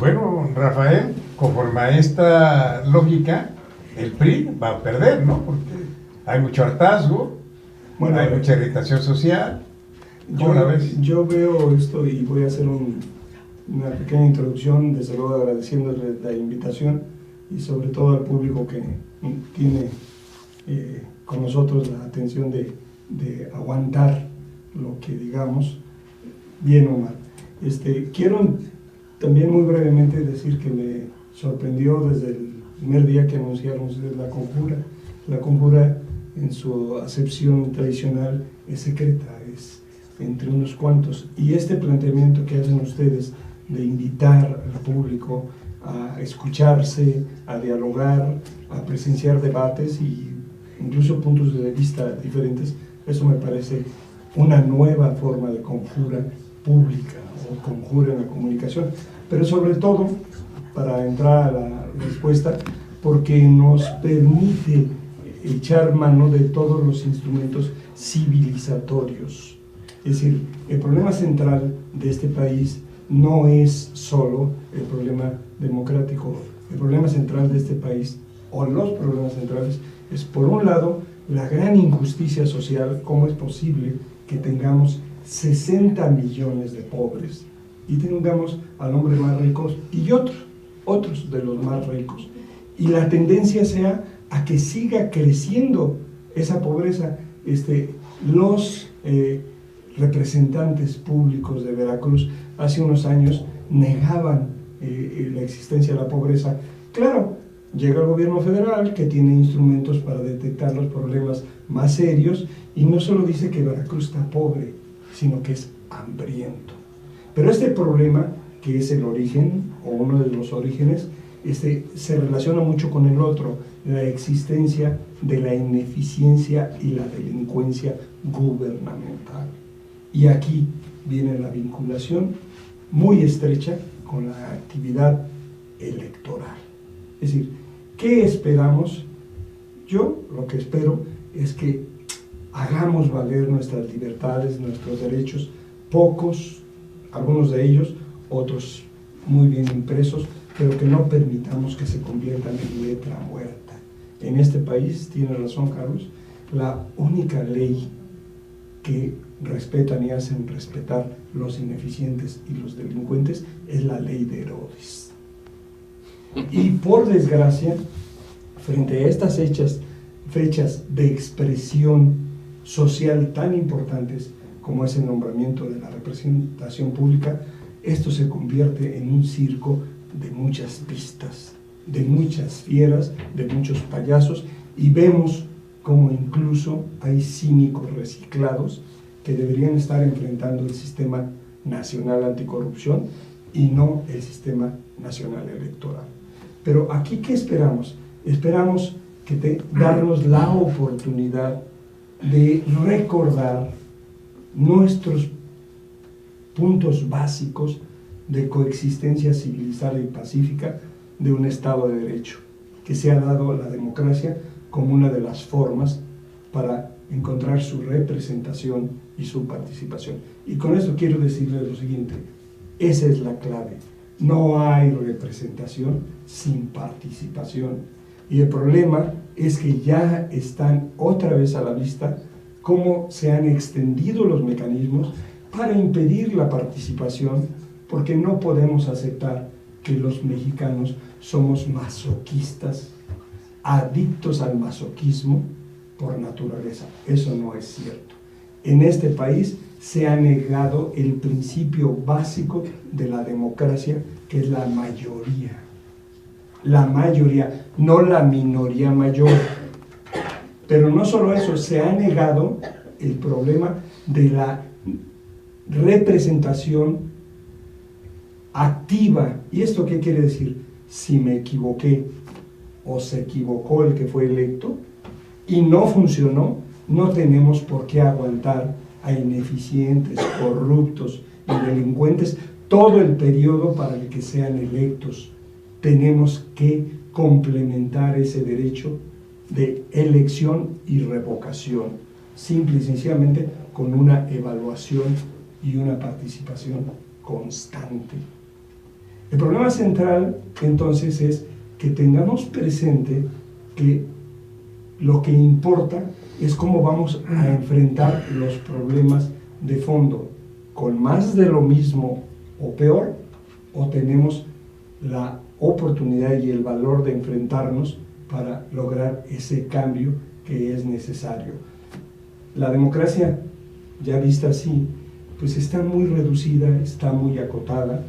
Bueno, Rafael, conforme a esta lógica, el PRI va a perder, ¿no? Porque hay mucho hartazgo, bueno, hay mucha irritación social. ¿Cómo la ves? Yo veo esto y voy a hacer una pequeña introducción, desde luego agradeciéndole la invitación y sobre todo al público que tiene con nosotros la atención de aguantar lo que digamos, bien o mal. Quiero también muy brevemente decir que me sorprendió desde el primer día que anunciaron ustedes la conjura. La conjura, en su acepción tradicional, es secreta, es entre unos cuantos. Y este planteamiento que hacen ustedes de invitar al público a escucharse, a dialogar, a presenciar debates y incluso puntos de vista diferentes, eso me parece una nueva forma de conjura pública o conjura en la comunicación. Pero sobre todo, para entrar a la respuesta, porque nos permite echar mano de todos los instrumentos civilizatorios. Es decir, el problema central de este país no es solo el problema democrático. El problema central de este país, o los problemas centrales, es por un lado la gran injusticia social. ¿Cómo es posible que tengamos 60 millones de pobres y tengamos al hombre más rico y otros de los más ricos? Y la tendencia sea a que siga creciendo esa pobreza. Los representantes públicos de Veracruz hace unos años negaban la existencia de la pobreza. Claro, llega el gobierno federal que tiene instrumentos para detectar los problemas más serios y no solo dice que Veracruz está pobre, sino que es hambriento. Pero este problema, que es el origen, o uno de los orígenes, se relaciona mucho con el otro, la existencia de la ineficiencia y la delincuencia gubernamental. Y aquí viene la vinculación muy estrecha con la actividad electoral. Es decir, ¿qué esperamos? Yo lo que espero es que hagamos valer nuestras libertades, nuestros derechos, pocos, algunos de ellos, otros muy bien impresos, pero que no permitamos que se conviertan en letra muerta. En este país, tiene razón Carlos, la única ley que respetan y hacen respetar los ineficientes y los delincuentes es la ley de Herodes. Y por desgracia, frente a estas fechas de expresión social tan importantes como es el nombramiento de la representación pública, esto se convierte en un circo de muchas pistas, de muchas fieras, de muchos payasos, y vemos como incluso hay cínicos reciclados que deberían estar enfrentando el sistema nacional anticorrupción y no el sistema nacional electoral. Pero aquí, ¿qué esperamos? Esperamos darnos la oportunidad de recordar nuestros puntos básicos de coexistencia civilizada y pacífica de un Estado de Derecho, que se ha dado a la democracia como una de las formas para encontrar su representación y su participación. Y con esto quiero decirles lo siguiente: esa es la clave. No hay representación sin participación. Y el problema es que ya están otra vez a la vista cómo se han extendido los mecanismos para impedir la participación, porque no podemos aceptar que los mexicanos somos masoquistas, adictos al masoquismo por naturaleza. Eso no es cierto. En este país se ha negado el principio básico de la democracia, que es la mayoría. La mayoría, no la minoría mayor. Pero no solo eso, se ha negado el problema de la representación activa. ¿Y esto qué quiere decir? Si me equivoqué o se equivocó el que fue electo y no funcionó, no tenemos por qué aguantar a ineficientes, corruptos y delincuentes todo el periodo para el que sean electos. Tenemos que complementar ese derecho de elección y revocación, simple y sencillamente con una evaluación y una participación constante. El problema central, entonces, es que tengamos presente que lo que importa es cómo vamos a enfrentar los problemas de fondo, con más de lo mismo o peor, o tenemos la oportunidad y el valor de enfrentarnos para lograr ese cambio que es necesario. La democracia, ya vista así, pues está muy reducida, está muy acotada.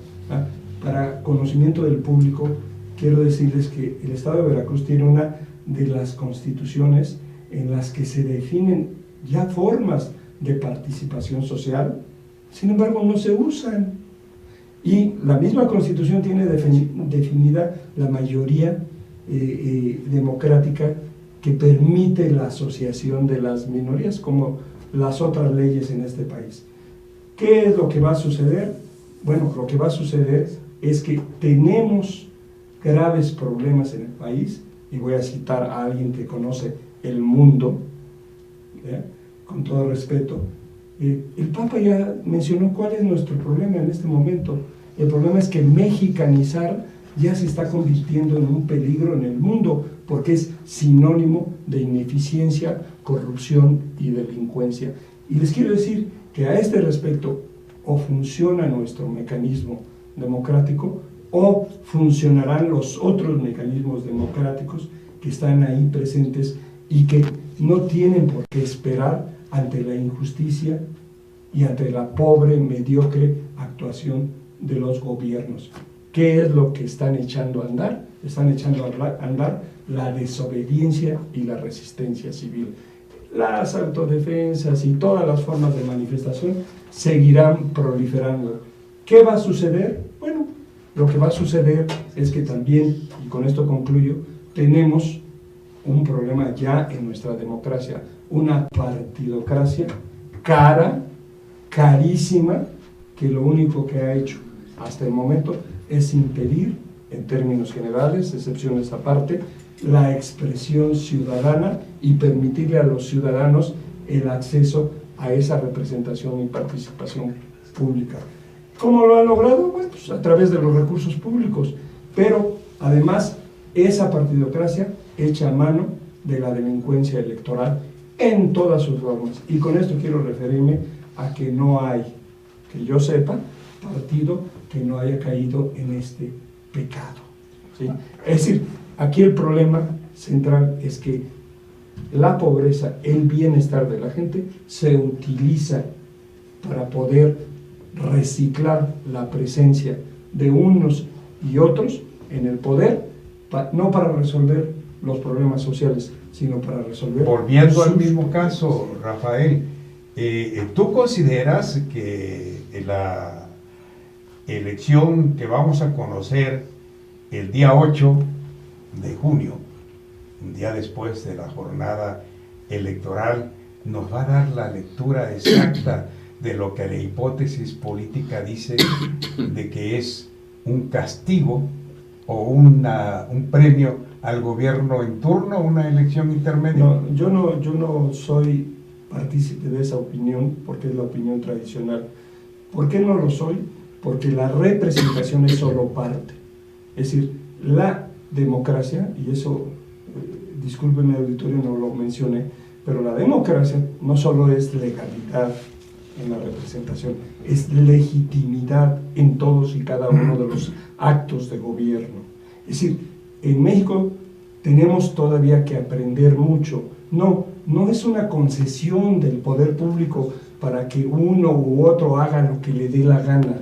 Para conocimiento del público, quiero decirles que el Estado de Veracruz tiene una de las constituciones en las que se definen ya formas de participación social, sin embargo no se usan. Y la misma Constitución tiene definida la mayoría democrática que permite la asociación de las minorías, como las otras leyes en este país. ¿Qué es lo que va a suceder? Bueno, lo que va a suceder es que tenemos graves problemas en el país, y voy a citar a alguien que conoce el mundo, con todo respeto. El Papa ya mencionó cuál es nuestro problema en este momento. El problema es que mexicanizar ya se está convirtiendo en un peligro en el mundo, porque es sinónimo de ineficiencia, corrupción y delincuencia. Y les quiero decir que a este respecto, o funciona nuestro mecanismo democrático, o funcionarán los otros mecanismos democráticos que están ahí presentes y que no tienen por qué esperar ante la injusticia y ante la pobre, mediocre actuación de los gobiernos. ¿Qué es lo que están echando a andar? Están echando a andar la desobediencia y la resistencia civil. Las autodefensas y todas las formas de manifestación seguirán proliferando. ¿Qué va a suceder? Bueno, lo que va a suceder es que también, y con esto concluyo, tenemos un problema ya en nuestra democracia, una partidocracia cara, carísima, que lo único que ha hecho hasta el momento es impedir, en términos generales, excepciones aparte, la expresión ciudadana y permitirle a los ciudadanos el acceso a esa representación y participación pública. ¿Cómo lo ha logrado? Bueno, pues a través de los recursos públicos, pero además esa partidocracia echa a mano de la delincuencia electoral en todas sus formas. Y con esto quiero referirme a que no hay, que yo sepa, partido que no haya caído en este pecado, ¿sí? Es decir, aquí el problema central es que la pobreza, el bienestar de la gente se utiliza para poder reciclar la presencia de unos y otros en el poder, no para resolver los problemas sociales, sino para resolver... Volviendo al mismo caso, Rafael, ¿tú consideras que la elección que vamos a conocer el día 8 de junio, un día después de la jornada electoral, nos va a dar la lectura exacta de lo que la hipótesis política dice de que es un castigo o un premio al gobierno en turno, una elección intermedia? No, yo no soy partícipe de esa opinión, porque es la opinión tradicional. ¿Por qué no lo soy? Porque la representación es solo parte. Es decir, la democracia, y eso, discúlpenme auditorio, no lo mencioné, pero la democracia no solo es legalidad en la representación, es legitimidad en todos y cada uno de los actos de gobierno. Es decir, en México tenemos todavía que aprender mucho. No es una concesión del poder público para que uno u otro haga lo que le dé la gana.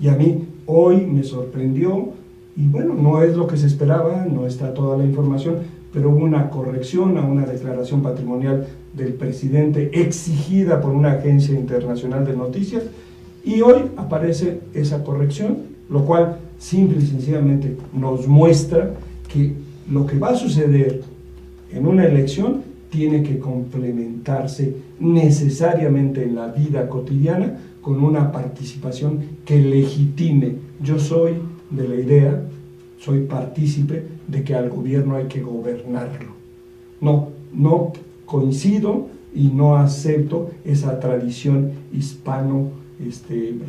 Y a mí hoy me sorprendió, y bueno, no es lo que se esperaba, no está toda la información, pero hubo una corrección a una declaración patrimonial del presidente exigida por una agencia internacional de noticias, y hoy aparece esa corrección, lo cual simple y sencillamente nos muestra que lo que va a suceder en una elección tiene que complementarse necesariamente en la vida cotidiana con una participación que legitime. Yo soy de la idea, soy partícipe de que al gobierno hay que gobernarlo. No coincido y no acepto esa tradición hispano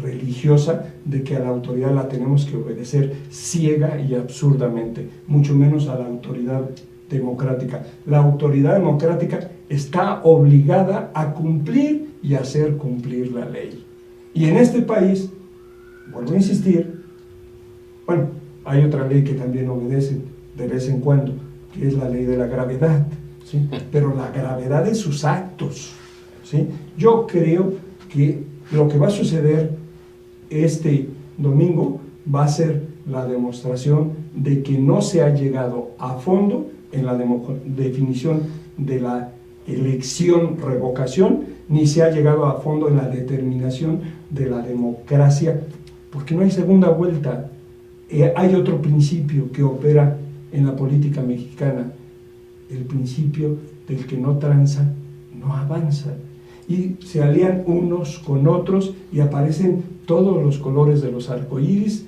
religiosa de que a la autoridad la tenemos que obedecer ciega y absurdamente, mucho menos a la autoridad democrática. La autoridad democrática está obligada a cumplir y hacer cumplir la ley. Y en este país, vuelvo a insistir, bueno, hay otra ley que también obedece de vez en cuando, que es la ley de la gravedad, ¿sí? Pero la gravedad de sus actos, ¿sí? Yo creo que lo que va a suceder este domingo va a ser la demostración de que no se ha llegado a fondo en la definición de la elección-revocación, ni se ha llegado a fondo en la determinación de la democracia, porque no hay segunda vuelta. Hay otro principio que opera en la política mexicana, el principio del que no tranza, no avanza. Y se alían unos con otros y aparecen todos los colores de los arcoíris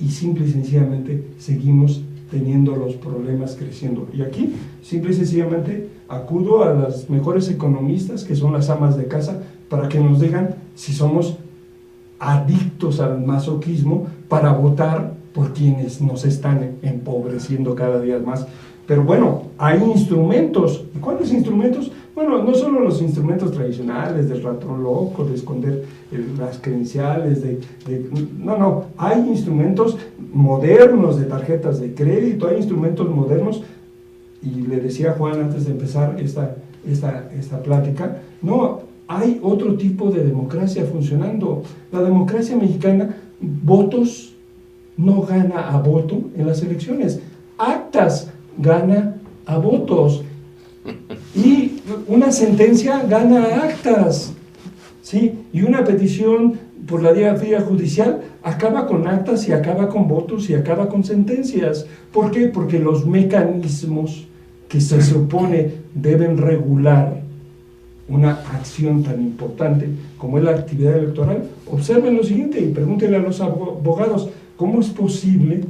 y simple y sencillamente seguimos teniendo los problemas creciendo. Y aquí, simple y sencillamente, acudo a las mejores economistas, que son las amas de casa, para que nos digan si somos adictos al masoquismo para votar por quienes nos están empobreciendo cada día más. Pero bueno, hay instrumentos. ¿Cuáles instrumentos? Bueno, no solo los instrumentos tradicionales del ratón loco, de esconder las credenciales, no, hay instrumentos modernos de tarjetas de crédito, hay instrumentos modernos, y le decía a Juan antes de empezar esta plática, no, hay otro tipo de democracia funcionando. La democracia mexicana, votos, no gana a voto en las elecciones, actas gana a votos, y una sentencia gana a actas, ¿sí? Y una petición por la vía judicial acaba con actas y acaba con votos y acaba con sentencias. ¿Por qué? Porque los mecanismos que se supone deben regular una acción tan importante como es la actividad electoral, observen lo siguiente y pregúntenle a los abogados, ¿cómo es posible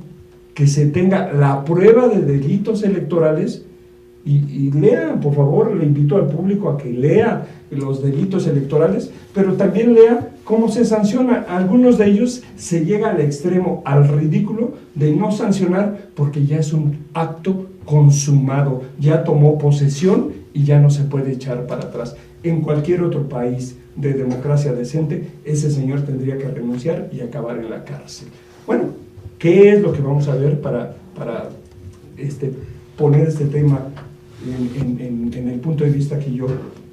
que se tenga la prueba de delitos electorales? Y lean, por favor, le invito al público a que lea los delitos electorales, pero también lea cómo se sanciona. Algunos de ellos se llega al extremo, al ridículo de no sancionar porque ya es un acto consumado, ya tomó posesión y ya no se puede echar para atrás. En cualquier otro país de democracia decente, ese señor tendría que renunciar y acabar en la cárcel. Bueno, ¿qué es lo que vamos a ver para poner este tema en el punto de vista que yo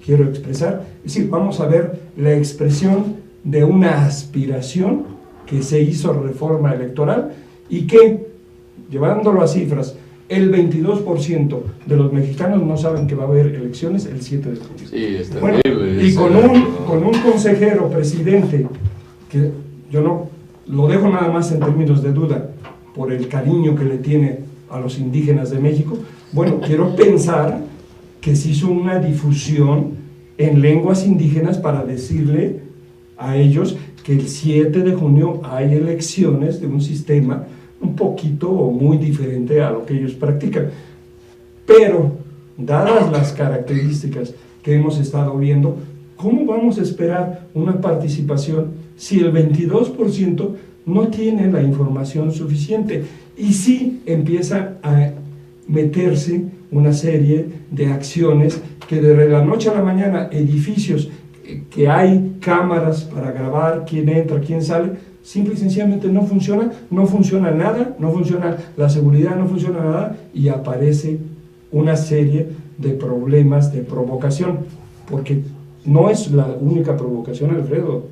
quiero expresar? Es decir, vamos a ver la expresión de una aspiración que se hizo reforma electoral y que, llevándolo a cifras, el 22% de los mexicanos no saben que va a haber elecciones el 7 de julio. Sí, está bueno, y con un consejero presidente que yo no lo dejo nada más en términos de duda por el cariño que le tiene a los indígenas de México. Bueno, quiero pensar que se hizo una difusión en lenguas indígenas para decirle a ellos que el 7 de junio hay elecciones de un sistema un poquito o muy diferente a lo que ellos practican. Pero, dadas las características que hemos estado viendo, ¿cómo vamos a esperar una participación si el 22% no tiene la información suficiente? Y sí empieza a meterse una serie de acciones que de la noche a la mañana, edificios que hay cámaras para grabar quién entra, quién sale, simple y sencillamente no funciona nada, no funciona la seguridad, no funciona nada, y aparece una serie de problemas de provocación, porque no es la única provocación, Alfredo.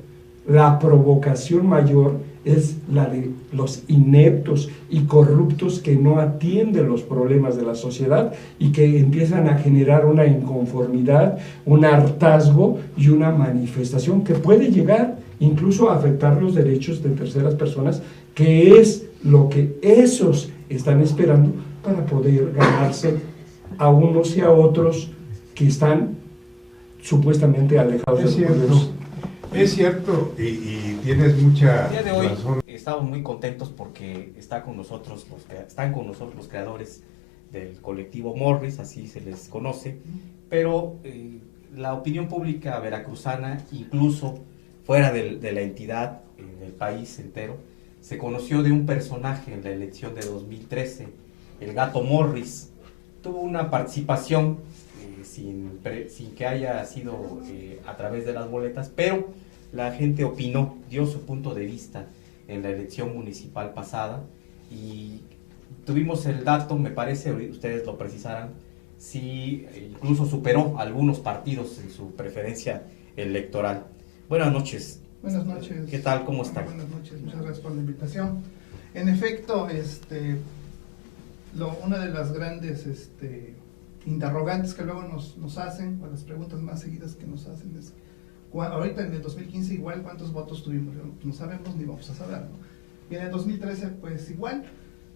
La provocación mayor es la de los ineptos y corruptos que no atienden los problemas de la sociedad y que empiezan a generar una inconformidad, un hartazgo y una manifestación que puede llegar incluso a afectar los derechos de terceras personas, que es lo que esos están esperando para poder ganarse a unos y a otros que están supuestamente alejados de los poderes. Es cierto, y tienes mucha El día de hoy razón. estamos muy contentos porque están con nosotros los creadores del colectivo Morris, así se les conoce, pero la opinión pública veracruzana, incluso fuera de la entidad, en el país entero, se conoció de un personaje en la elección de 2013, el Gato Morris. Tuvo una participación sin que haya sido a través de las boletas, pero la gente opinó, dio su punto de vista en la elección municipal pasada y tuvimos el dato, me parece, ustedes lo precisarán, sí, incluso superó algunos partidos en su preferencia electoral. Buenas noches. Buenas noches. ¿Qué tal? ¿Cómo están? Buenas noches, muchas gracias por la invitación. En efecto, una de las grandes interrogantes que luego nos hacen, o las preguntas más seguidas que nos hacen es, ahorita en el 2015 igual, ¿cuántos votos tuvimos? No sabemos ni vamos a saber, ¿no? Y en el 2013 pues igual.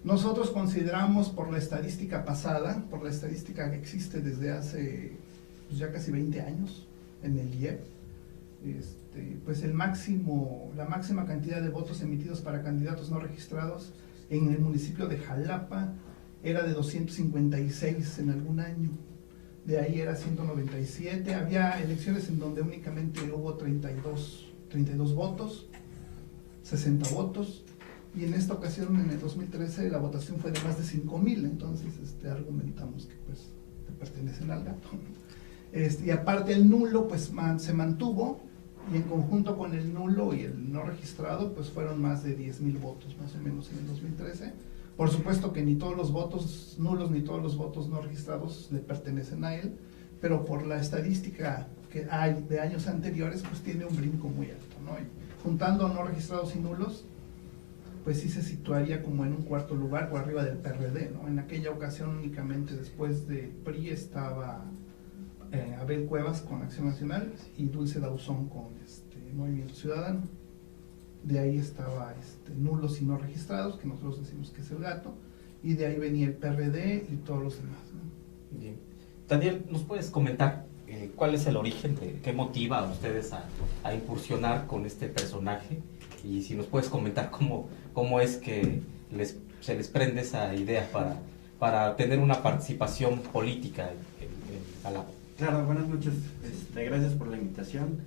Nosotros consideramos por la estadística pasada, por la estadística que existe desde hace pues, ya casi 20 años en el IEP, pues la máxima cantidad de votos emitidos para candidatos no registrados en el municipio de Jalapa era de 256 en algún año. De ahí era 197. Había elecciones en donde únicamente hubo 32 votos, 60 votos. Y en esta ocasión, en el 2013, la votación fue de más de 5,000, entonces argumentamos que pues pertenecen al gato. Y aparte el nulo pues se mantuvo, y en conjunto con el nulo y el no registrado pues fueron más de 10,000 votos más o menos en el 2013. Por supuesto que ni todos los votos nulos ni todos los votos no registrados le pertenecen a él, pero por la estadística que hay de años anteriores pues tiene un brinco muy alto, ¿no? Y juntando no registrados y nulos, pues sí se situaría como en un cuarto lugar por arriba del PRD, ¿no? En aquella ocasión únicamente después de PRI estaba Abel Cuevas con Acción Nacional y Dulce Dauzón con Movimiento Ciudadano. De ahí estaba nulos y no registrados, que nosotros decimos que es el gato, y de ahí venía el PRD y todos los demás, ¿no? Bien. Daniel, ¿nos puedes comentar cuál es el origen, qué motiva a ustedes a incursionar con este personaje? Y si nos puedes comentar cómo es que se les prende esa idea para tener una participación política en Jalapa. Claro, buenas noches, gracias por la invitación.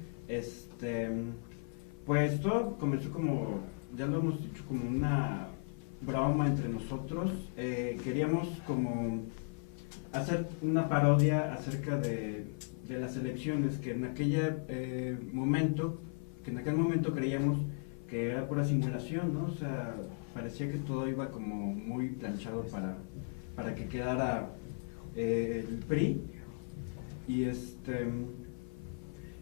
Pues todo comenzó como, ya lo hemos dicho, como una broma entre nosotros. Queríamos como hacer una parodia acerca de las elecciones, que en aquel momento creíamos que era pura simulación, ¿no? O sea, parecía que todo iba como muy planchado para que quedara el PRI. Y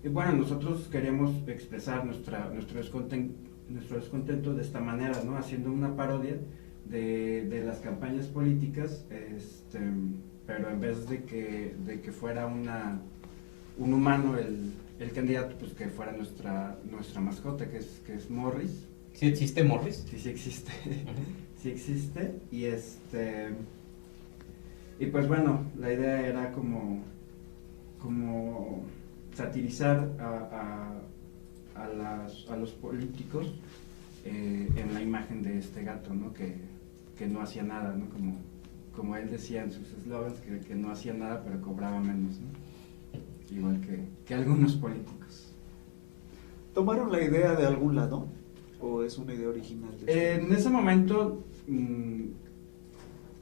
bueno, nosotros queríamos expresar nuestro descontento de esta manera, ¿no? Haciendo una parodia de las campañas políticas, pero en vez de que fuera un humano el candidato, pues que fuera nuestra mascota, que es Morris. ¿Sí existe Morris? Sí existe. Sí existe. Y pues bueno, la idea era como satirizar a los políticos en la imagen de este gato, ¿no? Que no hacía nada, ¿no? Como él decía en sus eslogans, que no hacía nada pero cobraba menos, ¿no? Igual que algunos políticos. ¿Tomaron la idea de algún lado o es una idea original? En ese momento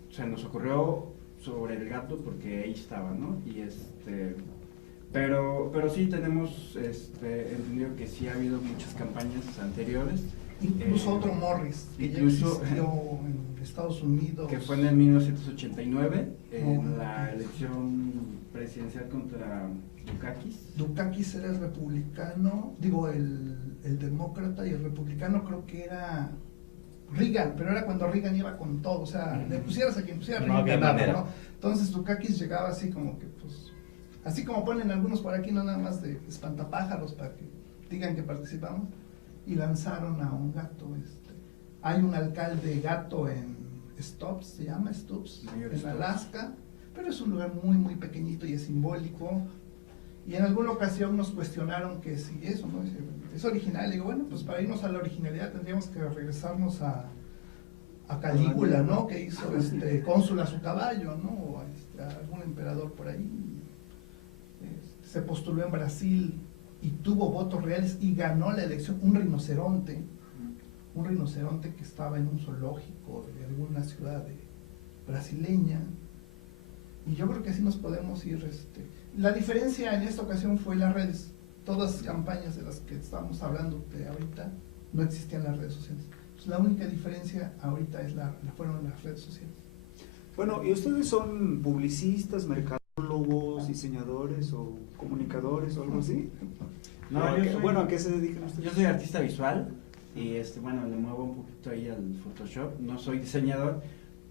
se nos ocurrió sobre el gato porque ahí estaba, ¿no? Y pero sí tenemos entendido que sí ha habido muchas campañas anteriores. Incluso otro Morris, que ya existió en Estados Unidos. Que fue en el 1989, en la elección presidencial contra Dukakis. Dukakis era el republicano, el demócrata, y el republicano creo que era Reagan, pero era cuando Reagan iba con todo, o sea, le pusieras a quien pusiera, no había manera, ¿no? Entonces Dukakis llegaba así como que, pues, así como ponen algunos por aquí, no nada más de espantapájaros para que digan que participamos, y lanzaron a un gato. Hay un alcalde gato en Stubbs, se llama Stubbs, en Alaska, pero es un lugar muy muy pequeñito y es simbólico. Y en alguna ocasión nos cuestionaron que si eso no es original. Y digo, bueno, pues para irnos a la originalidad tendríamos que regresarnos a Calígula, ¿no? Que hizo cónsul a su caballo, ¿no? O a algún emperador por ahí. Se postuló en Brasil y tuvo votos reales y ganó la elección un rinoceronte que estaba en un zoológico de alguna ciudad brasileña. Y yo creo que así nos podemos ir. La diferencia en esta ocasión fue las redes. Todas las campañas de las que estábamos hablando de ahorita no existían las redes sociales. Entonces, la única diferencia ahorita fueron las redes sociales. Bueno, ¿y ustedes son publicistas, mercadólogos, diseñadores o comunicadores o algo así? No, Bueno, ¿a qué se dedican ustedes? Yo soy artista visual y bueno, le muevo un poquito ahí al Photoshop. No soy diseñador,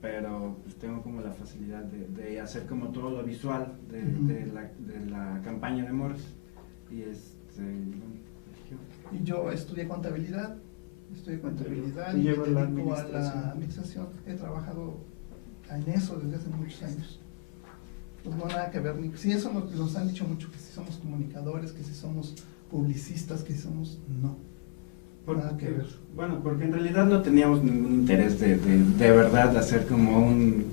pero pues tengo como la facilidad de hacer como todo lo visual de la campaña de Morris. Y Y yo estudié contabilidad. Y Y lleva me la dedico a administración. la administración. He trabajado en eso desde hace muchos años. Pues no nada que ver. Si eso nos han dicho mucho, que si somos comunicadores, que si somos publicistas, que si somos... No. Nada que ver. Bueno, porque en realidad no teníamos ningún interés de verdad hacer como un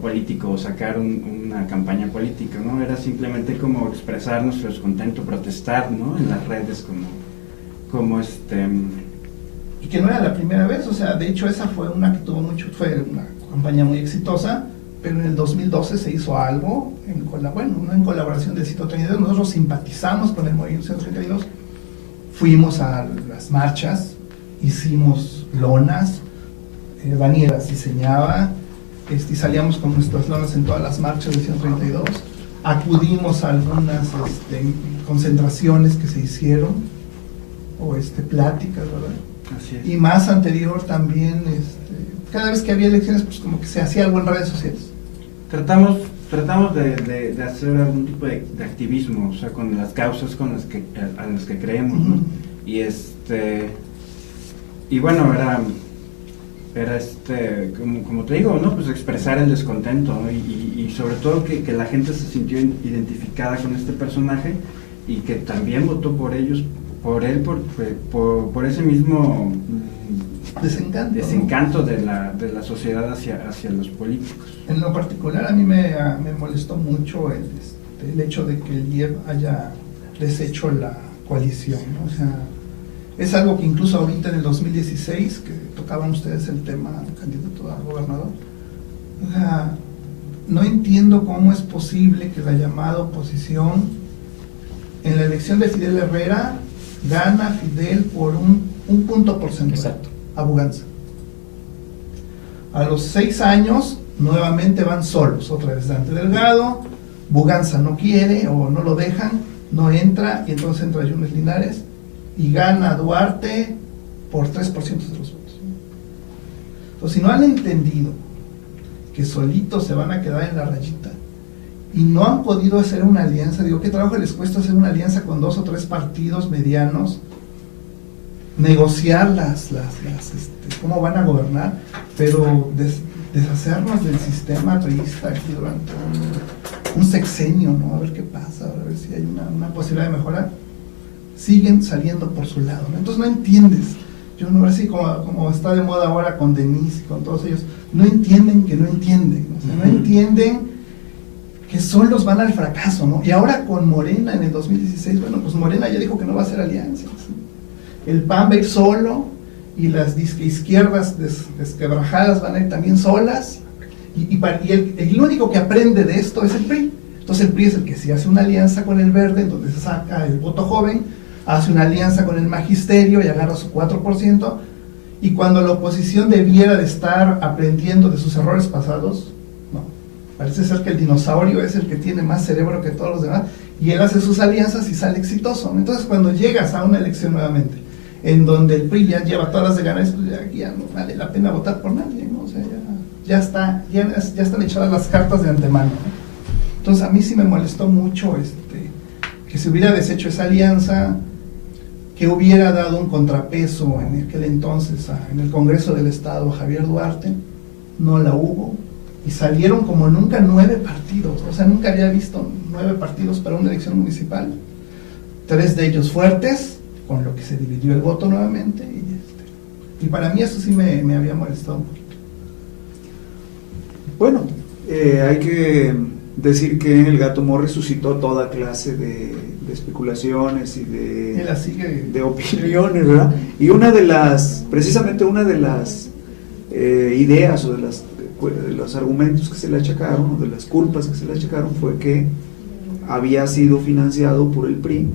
político o sacar una campaña política, ¿no? Era simplemente como expresar nuestro descontento, protestar, ¿no? En las redes Y que no era la primera vez, o sea, de hecho esa fue una que fue una campaña muy exitosa, pero en el 2012 se hizo algo, no en colaboración del 132, nosotros simpatizamos con el movimiento 132, fuimos a las marchas, hicimos lonas, Dani las diseñaba, y salíamos con nuestras lonas en todas las marchas del 132, acudimos a algunas concentraciones que se hicieron, o pláticas, ¿verdad? Así es. Y más anterior también, cada vez que había elecciones, pues como que se hacía algo en redes sociales. Tratamos de hacer algún tipo de activismo, o sea, con las causas a las que creemos, ¿no? Y bueno, era como te digo, ¿no? Pues expresar el descontento, ¿no? Y sobre todo que la gente se sintió identificada con este personaje y que también votó por ellos, por ese mismo desencanto, ¿no? de la sociedad hacia los políticos. En lo particular a mí me molestó mucho el hecho de que el IEB haya deshecho la coalición, ¿no? O sea, es algo que incluso ahorita en el 2016, que tocaban ustedes el tema candidato a gobernador, o sea, no entiendo cómo es posible que la llamada oposición en la elección de Fidel Herrera gana Fidel por un punto porcentual. Exacto. A Buganza. A los 6 años nuevamente van solos, otra vez Dante Delgado, Buganza no quiere o no lo dejan, no entra, y entonces entra Yunes Linares y gana Duarte por 3% de los votos. Entonces, si no han entendido que solitos se van a quedar en la rayita y no han podido hacer una alianza, digo, ¿qué trabajo les cuesta hacer una alianza con 2 o 3 partidos medianos? Negociar cómo van a gobernar, pero deshacernos del sistema priista aquí durante un sexenio, ¿no? A ver qué pasa, a ver si hay una posibilidad de mejorar. Siguen saliendo por su lado, ¿no? Entonces no entiendes. Yo no sé, como está de moda ahora con Denise y con todos ellos, no entienden que no entienden, o sea, no entienden que solos van al fracaso, ¿no? Y ahora con Morena en el 2016, bueno, pues Morena ya dijo que no va a hacer alianzas, ¿no? El PAN va a ir solo y las izquierdas desquebrajadas van a ir también solas, y el único que aprende de esto es el PRI. Entonces el PRI es el que sí hace una alianza con el Verde, en donde se saca el voto joven, hace una alianza con el Magisterio y agarra su 4%, y cuando la oposición debiera de estar aprendiendo de sus errores pasados, no, parece ser que el dinosaurio es el que tiene más cerebro que todos los demás, y él hace sus alianzas y sale exitoso. Entonces cuando llegas a una elección nuevamente, en donde el PRI ya lleva todas las de ganas, pues ya no vale la pena votar por nadie, ¿no? O sea, ya están echadas las cartas de antemano, ¿no? Entonces a mí sí me molestó mucho que se hubiera deshecho esa alianza, que hubiera dado un contrapeso en aquel entonces en el Congreso del Estado a Javier Duarte. No la hubo, y salieron como nunca 9 partidos, o sea, nunca había visto 9 partidos para una elección municipal, 3 de ellos fuertes, con lo que se dividió el voto nuevamente, y para mí eso sí me había molestado un poquito. Bueno, hay que decir que el Gato Morris suscitó toda clase de especulaciones y Y la sigue. de opiniones, ¿verdad? Y precisamente una de las ideas o de los argumentos que se le achacaron, o de las culpas que se le achacaron, fue que había sido financiado por el PRI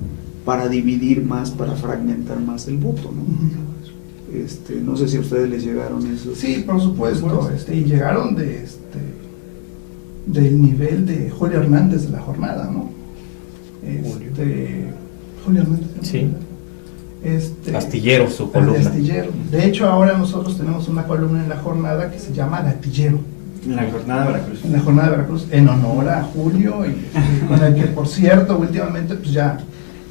para dividir más, para fragmentar más el voto, ¿no? No sé si a ustedes les llegaron esos. Sí, por supuesto, y llegaron del nivel de Julio Hernández de La Jornada, ¿no? Julio Hernández. ¿No? Sí. Astillero, su columna. Astillero. De hecho, ahora nosotros tenemos una columna en La Jornada que se llama Gatillero. En la Jornada de Veracruz. En La Jornada de Veracruz, en honor a Julio, y con el que, por cierto, últimamente pues ya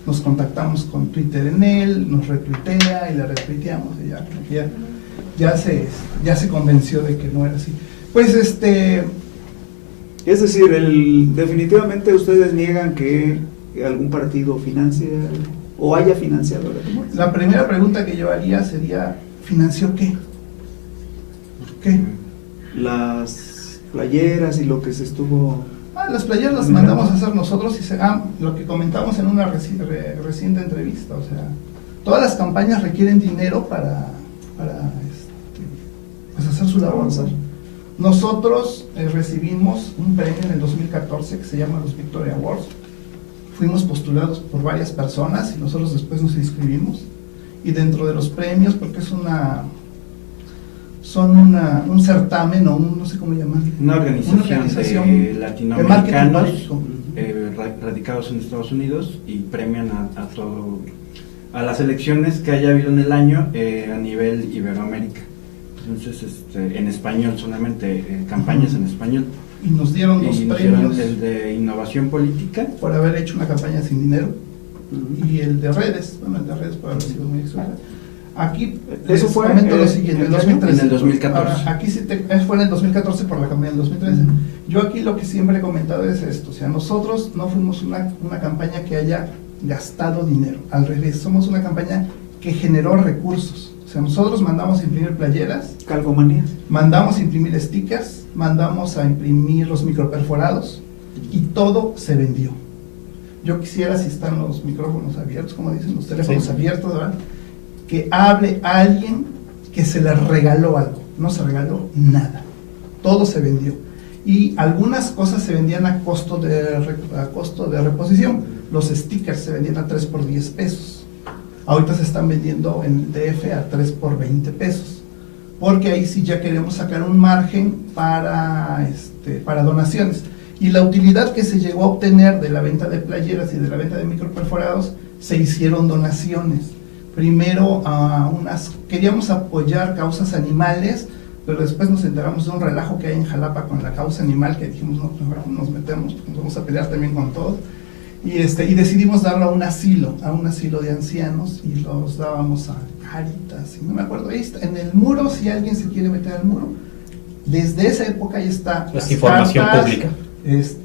nos contactamos con Twitter en él, nos retuitea y le retuiteamos, y ya se convenció de que no era así. Pues Es decir, definitivamente ustedes niegan que algún partido financie o haya financiado a Gato Morris. la primera pregunta que yo haría sería, ¿financió qué? ¿Por qué? Las playeras y lo que se estuvo... Las playeras las mandamos a hacer nosotros y lo que comentamos en una reciente entrevista, o sea, todas las campañas requieren dinero para pues hacer su labor. Nosotros recibimos un premio en el 2014 que se llama los Victory Awards. Fuimos postulados por varias personas y nosotros después nos inscribimos, y dentro de los premios, porque es un certamen o no sé cómo llamarlo, Una organización de latinoamericanos radicados en Estados Unidos, y premian a las elecciones que haya habido en el año a nivel Iberoamérica. Entonces, en español solamente, campañas en español. Y nos dieron dos premios. El de innovación política. Por haber hecho una campaña sin dinero. Y el de redes, por haber sido muy exitoso. Aquí, eso fue lo siguiente, en el 2013. En el 2014. Ahora, aquí fue en el 2014 por la campaña del 2013. Yo aquí lo que siempre he comentado es esto, o sea, nosotros no fuimos una campaña que haya gastado dinero, al revés, somos una campaña que generó recursos. O sea, nosotros mandamos a imprimir playeras, calcomanías, mandamos a imprimir stickers, mandamos a imprimir los microperforados, y todo se vendió. Yo quisiera, si están los micrófonos abiertos, como dicen, los teléfonos abiertos, ¿verdad?, que hable a alguien que se le regaló algo. No se regaló nada, todo se vendió, y algunas cosas se vendían a costo de reposición. Los stickers se vendían a 3 por 10 pesos. Ahorita se están vendiendo en el DF a 3 por 20 pesos, porque ahí sí ya queremos sacar un margen para donaciones. Y la utilidad que se llegó a obtener de la venta de playeras y de la venta de microperforados, se hicieron donaciones. Primero queríamos apoyar causas animales, pero después nos enteramos de un relajo que hay en Jalapa con la causa animal, que dijimos, no, mejor nos metemos, nos vamos a pelear también con todos. Y decidimos darlo a un asilo de ancianos, y los dábamos a Caritas, y no me acuerdo, ahí está, en el muro, si alguien se quiere meter al muro, desde esa época ahí está. Es información pública.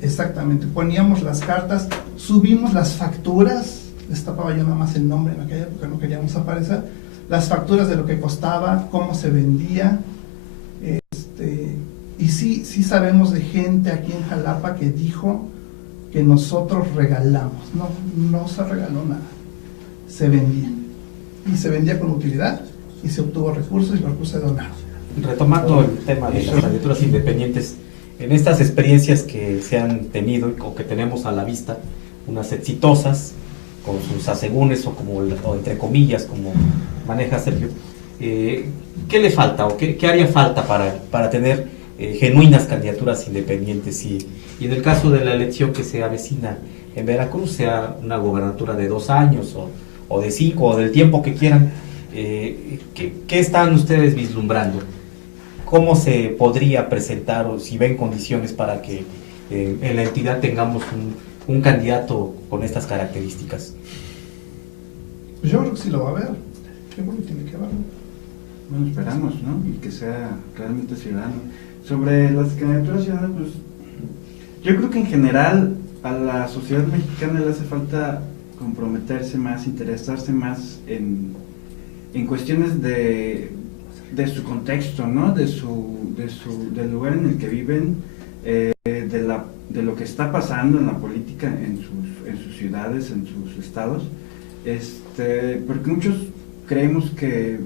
Exactamente, poníamos las cartas, subimos las facturas, les tapaba yo nada más el nombre en aquella época, no queríamos aparecer, las facturas de lo que costaba, cómo se vendía, y sí sabemos de gente aquí en Jalapa que dijo que nosotros regalamos. No se regaló nada, se vendía, y se vendía con utilidad, y se obtuvo recursos, y los recursos se donaron. Retomando el tema de las candidaturas independientes, en estas experiencias que se han tenido o que tenemos a la vista, unas exitosas, con sus asegúnes o entre comillas, como maneja Sergio, ¿qué le falta o qué haría falta para tener genuinas candidaturas independientes? Y en el caso de la elección que se avecina en Veracruz, sea una gobernatura de 2 años o de 5 o del tiempo que quieran, ¿qué están ustedes vislumbrando? ¿Cómo se podría presentar, o si ven condiciones para que en la entidad tengamos un candidato con estas características? Pues yo creo que sí lo va a haber. Qué bueno tiene que haberlo. Bueno, esperamos, ¿no? Y que sea realmente ciudadano. Sobre las candidaturas ciudadanas, pues yo creo que en general a la sociedad mexicana le hace falta comprometerse más, interesarse más en cuestiones de su contexto, ¿no? Del lugar en el que viven, de lo que está pasando en la política en sus ciudades, en sus estados, porque muchos creemos que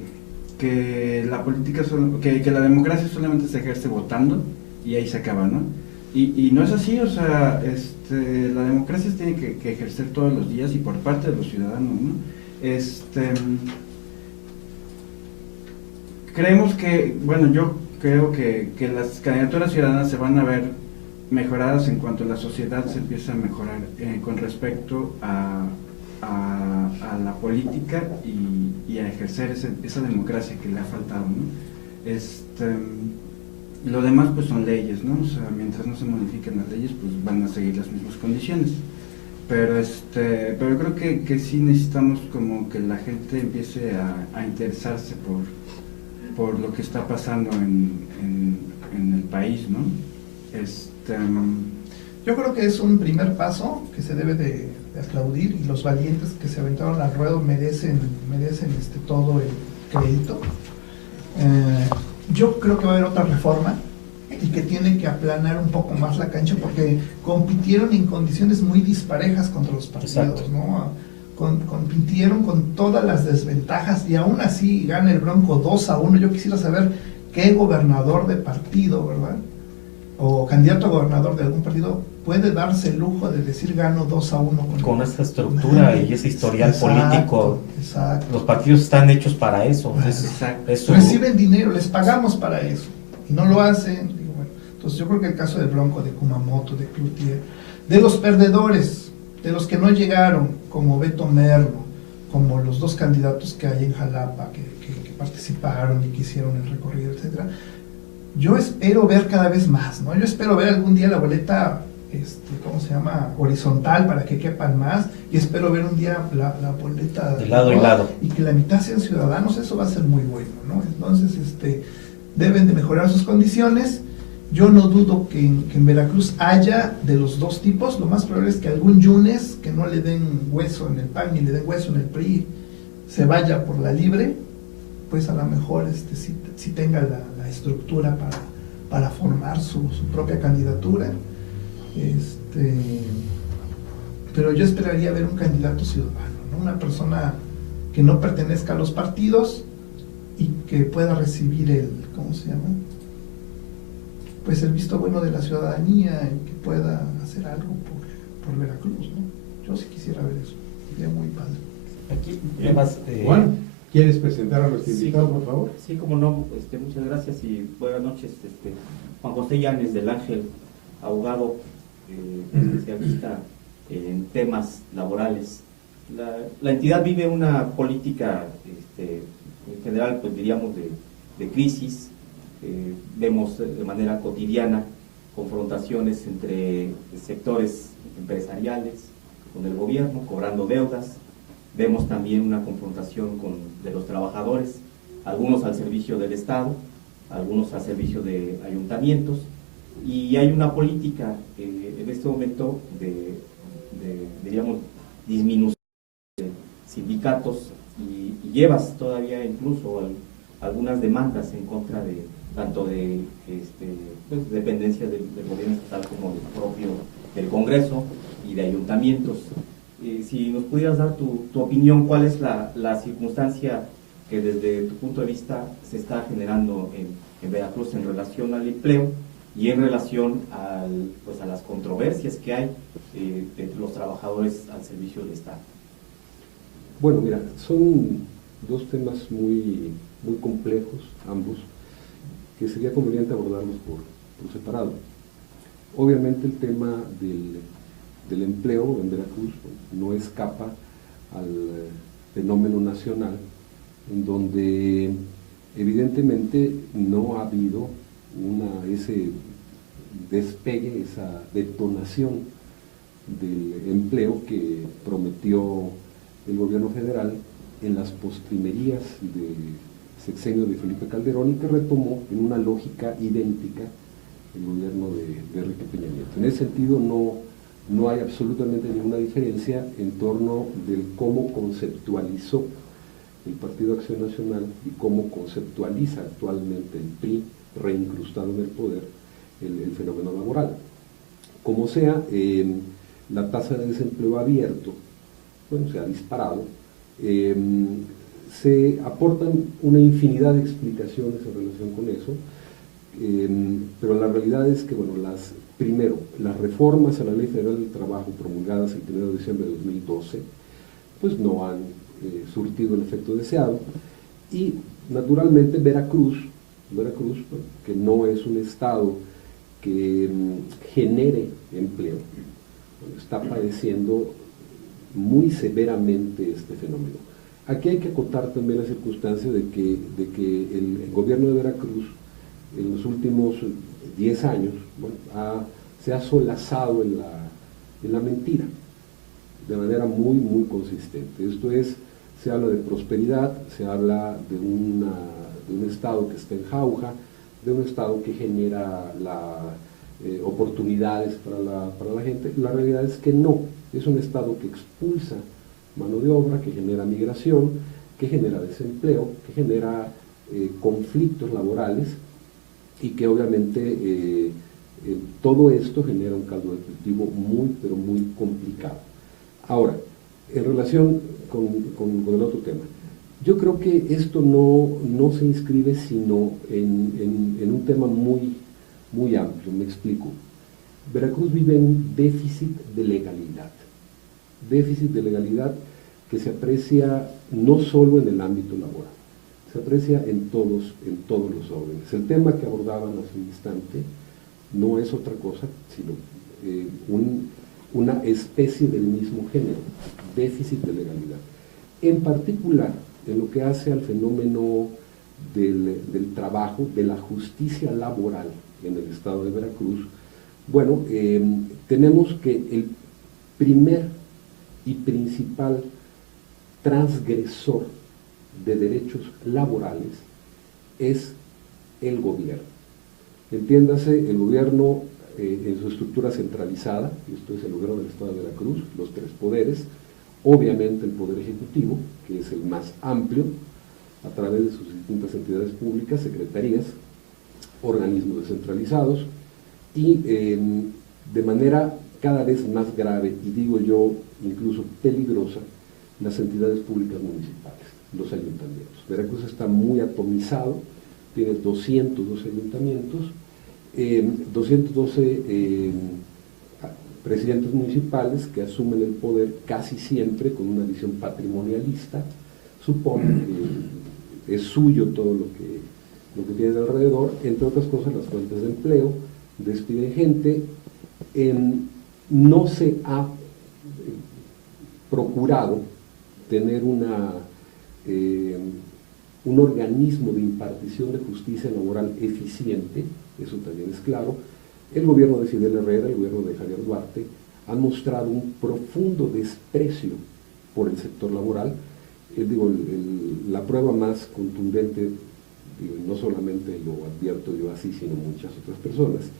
la política, que la democracia solamente se ejerce votando y ahí se acaba, ¿no? Y no es así, o sea, la democracia se tiene que ejercer todos los días y por parte de los ciudadanos, ¿no? Creemos que, bueno, yo creo que las candidaturas ciudadanas se van a ver mejoradas en cuanto la sociedad se empieza a mejorar con respecto a la política y a ejercer esa democracia que le ha faltado, ¿no? Lo demás pues son leyes, ¿no? O sea, mientras no se modifiquen las leyes pues van a seguir las mismas condiciones. Pero creo que sí necesitamos como que la gente empiece a interesarse por lo que está pasando en el país, ¿no? Yo creo que es un primer paso que se debe de aplaudir, y los valientes que se aventaron al ruedo merecen todo el crédito. Yo creo que va a haber otra reforma y que tiene que aplanar un poco más la cancha, porque compitieron en condiciones muy disparejas contra los partidos, ¿no? Compitieron con todas las desventajas y aún así gana el Bronco 2-1. Yo quisiera saber qué gobernador de partido, ¿verdad?, o candidato a gobernador de algún partido puede darse el lujo de decir gano 2-1 con esa estructura y ese historial político. Exacto. Los partidos están hechos para eso. Reciben dinero, les pagamos para eso y no lo hacen. Entonces yo creo que el caso del Bronco, de Kumamoto, de Cloutier, de los perdedores, de los que no llegaron, como Beto Merlo, como los dos candidatos que hay en Jalapa que participaron y que hicieron el recorrido, etcétera. Yo espero ver cada vez más, ¿no? Yo espero ver algún día la boleta, ¿cómo se llama?, horizontal, para que quepan más, y espero ver un día la boleta de lado y lado, y que la mitad sean ciudadanos. Eso va a ser muy bueno, ¿no? Entonces, deben de mejorar sus condiciones. Yo no dudo que en Veracruz haya de los dos tipos. Lo más probable es que algún Yunes, que no le den hueso en el PAN ni le den hueso en el PRI, se vaya por la libre, pues a lo mejor sí tenga la estructura para formar su propia candidatura. Pero yo esperaría ver un candidato ciudadano, ¿no? Una persona que no pertenezca a los partidos y que pueda recibir ¿cómo se llama?, pues el visto bueno de la ciudadanía, y que pueda hacer algo por Veracruz, ¿no? Yo sí quisiera ver eso, sería muy padre. Aquí, además, Juan, ¿quieres presentar a nuestro invitado, sí, por favor? Sí, como no, muchas gracias y buenas noches. Juan José Llanes del Ángel, abogado, especialista en temas laborales. La entidad vive una política, en general, pues diríamos, de crisis. Vemos de manera cotidiana confrontaciones entre sectores empresariales con el gobierno, cobrando deudas. Vemos también una confrontación de los trabajadores, algunos al servicio del Estado, algunos al servicio de ayuntamientos, y hay una política en este momento de diríamos, disminución de sindicatos, y llevas todavía incluso algunas demandas en contra de tanto de pues, dependencias del gobierno estatal como del Congreso y de ayuntamientos. Si nos pudieras dar tu opinión, ¿cuál es la circunstancia que desde tu punto de vista se está generando en Veracruz en relación al empleo y en relación a las controversias que hay entre los trabajadores al servicio del Estado? Bueno, mira, son dos temas muy complejos, ambos, que sería conveniente abordarlos por separado. Obviamente el tema del empleo en Veracruz no escapa al fenómeno nacional, en donde evidentemente no ha habido ese despegue, esa detonación del empleo que prometió el gobierno federal en las postrimerías del sexenio de Felipe Calderón, y que retomó en una lógica idéntica el gobierno de Enrique Peña Nieto. En ese sentido no hay absolutamente ninguna diferencia en torno del cómo conceptualizó el Partido Acción Nacional y cómo conceptualiza actualmente el PRI, reincrustado en el poder, el fenómeno laboral. Como sea, la tasa de desempleo abierto, bueno, se ha disparado. Se aportan una infinidad de explicaciones en relación con eso, pero la realidad es que, bueno, primero, las reformas a la Ley Federal del Trabajo promulgadas el 1 de diciembre de 2012, pues no han surtido el efecto deseado, y naturalmente Veracruz, bueno, que no es un estado que genere empleo, bueno, está padeciendo muy severamente este fenómeno. Aquí hay que acotar también la circunstancia de que el gobierno de Veracruz en los últimos 10 años, bueno, se ha solazado en la mentira de manera muy, muy consistente. Esto es, se habla de prosperidad, se habla de un estado que está en jauja, de un estado que genera oportunidades para la gente. La realidad es que no, es un estado que expulsa mano de obra, que genera migración, que genera desempleo, que genera conflictos laborales, y que obviamente todo esto genera un caldo de cultivo muy, pero muy complicado. Ahora, en relación con el otro tema, yo creo que esto no se inscribe sino en un tema muy, muy amplio. Me explico. Veracruz vive en un déficit de legalidad que se aprecia no solo en el ámbito laboral, se aprecia en todos los órdenes. El tema que abordaban hace un instante no es otra cosa sino una especie del mismo género, déficit de legalidad. En particular, en lo que hace al fenómeno del trabajo, de la justicia laboral en el estado de Veracruz, bueno, tenemos que el primer y principal transgresor de derechos laborales es el gobierno. Entiéndase, el gobierno en su estructura centralizada, y esto es el gobierno del estado de Veracruz, los tres poderes, obviamente el poder ejecutivo, que es el más amplio, a través de sus distintas entidades públicas, secretarías, organismos descentralizados, y de manera cada vez más grave, y digo yo incluso peligrosa, las entidades públicas municipales, los ayuntamientos. Veracruz está muy atomizado, tiene 212 ayuntamientos, 212 presidentes municipales que asumen el poder casi siempre con una visión patrimonialista, suponen que es suyo todo lo que tienen alrededor, entre otras cosas las fuentes de empleo, despiden gente, no se ha procurado tener un organismo de impartición de justicia laboral eficiente, eso también es claro. El gobierno de Fidel Herrera, el gobierno de Javier Duarte, han mostrado un profundo desprecio por el sector laboral. La prueba más contundente, no solamente lo advierto yo así, sino muchas otras personas,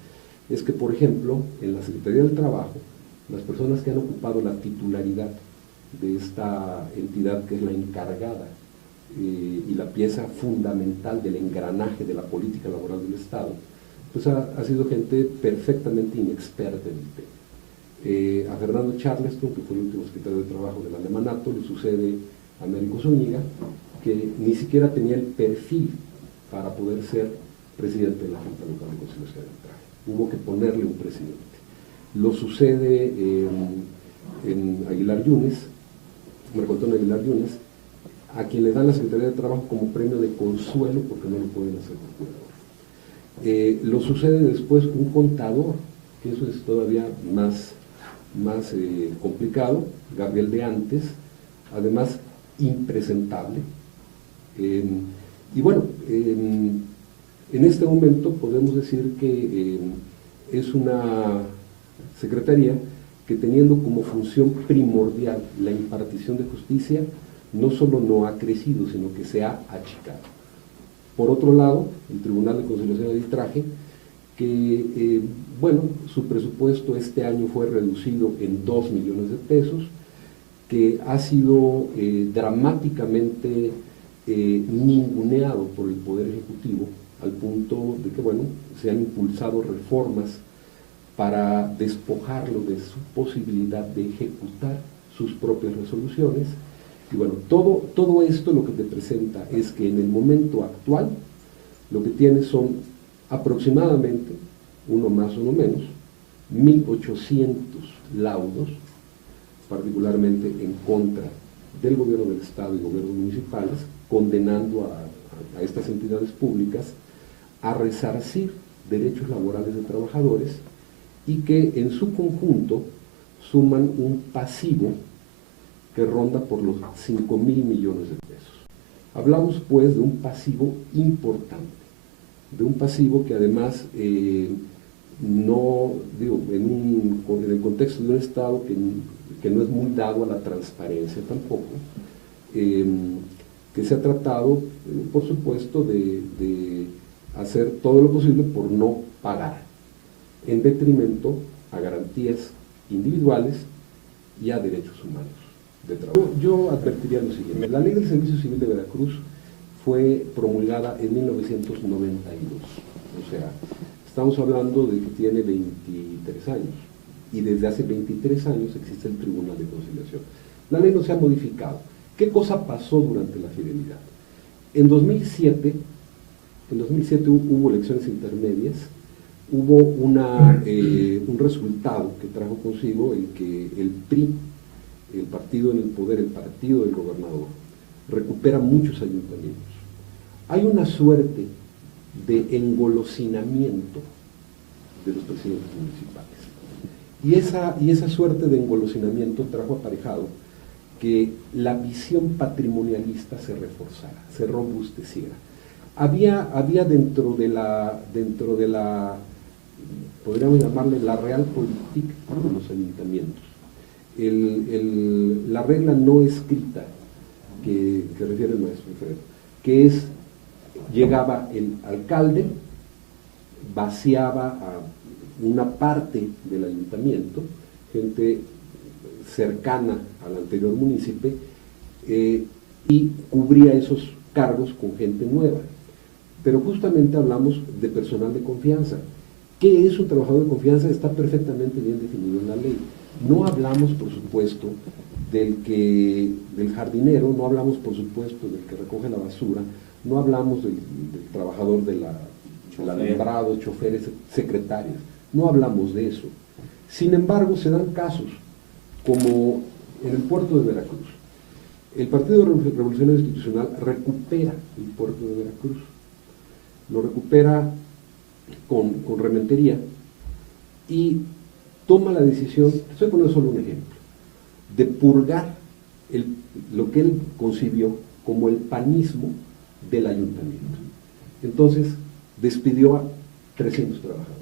es que, por ejemplo, en la Secretaría del Trabajo, las personas que han ocupado la titularidad de esta entidad, que es la encargada y la pieza fundamental del engranaje de la política laboral del Estado, pues ha sido gente perfectamente inexperta en el tema. A Fernando Charleston, que fue el último secretario de Trabajo del Alemanato, le sucede a Américo Zúñiga, que ni siquiera tenía el perfil para poder ser presidente de la Junta Local de Conciliación del Trabajo. Hubo que ponerle un presidente. Lo sucede en Aguilar Yunes, Marco Antonio Aguilar Yunes, a quien le dan la Secretaría de Trabajo como premio de consuelo porque no lo pueden hacer procurador. Lo sucede después un contador, que eso es todavía más complicado, Gabriel de Antes, además impresentable. Y bueno, en este momento podemos decir que es una secretaría que, teniendo como función primordial la impartición de justicia, no solo no ha crecido, sino que se ha achicado. Por otro lado, el Tribunal de Conciliación y Arbitraje, que bueno, su presupuesto este año fue reducido en 2 millones de pesos, que ha sido dramáticamente ninguneado por el Poder Ejecutivo, al punto de que, bueno, se han impulsado reformas para despojarlo de su posibilidad de ejecutar sus propias resoluciones. Y bueno, todo esto lo que te presenta es que en el momento actual lo que tienes son aproximadamente, uno más, uno menos, 1.800 laudos, particularmente en contra del gobierno del Estado y gobiernos municipales, condenando a estas entidades públicas a resarcir derechos laborales de trabajadores y que en su conjunto suman un pasivo que ronda por los 5.000 millones de pesos. Hablamos pues de un pasivo importante, de un pasivo que además no, digo, en el contexto de un Estado que no es muy dado a la transparencia tampoco, que se ha tratado, por supuesto, de hacer todo lo posible por no pagar, en detrimento a garantías individuales y a derechos humanos de trabajo. Yo advertiría lo siguiente: la Ley del Servicio Civil de Veracruz fue promulgada en 1992, o sea, estamos hablando de que tiene 23 años, y desde hace 23 años existe el Tribunal de Conciliación. La ley no se ha modificado. ¿Qué cosa pasó durante la fidelidad? En 2007 hubo elecciones intermedias, hubo un resultado que trajo consigo el que el PRI, el partido en el poder, el partido del gobernador, recupera muchos ayuntamientos. Hay una suerte de engolosinamiento de los presidentes municipales. Y esa suerte de engolosinamiento trajo aparejado que la visión patrimonialista se reforzara, se robusteciera. Había dentro de la, podríamos llamarle la realpolitik de los ayuntamientos, la regla no escrita que refiere el maestro Alfredo, que es: llegaba el alcalde, vaciaba a una parte del ayuntamiento, gente cercana al anterior municipio, y cubría esos cargos con gente nueva. Pero justamente hablamos de personal de confianza. ¿Qué es un trabajador de confianza? Está perfectamente bien definido en la ley. No hablamos, por supuesto, del jardinero, no hablamos, por supuesto, del que recoge la basura, no hablamos del trabajador del alambrado, choferes, secretarios, no hablamos de eso. Sin embargo, se dan casos, como en el puerto de Veracruz. El Partido Revolucionario Institucional recupera el puerto de Veracruz, lo recupera con rementería y toma la decisión, estoy poniendo solo un ejemplo, de purgar lo que él concibió como el panismo del ayuntamiento. Entonces despidió a 300 trabajadores.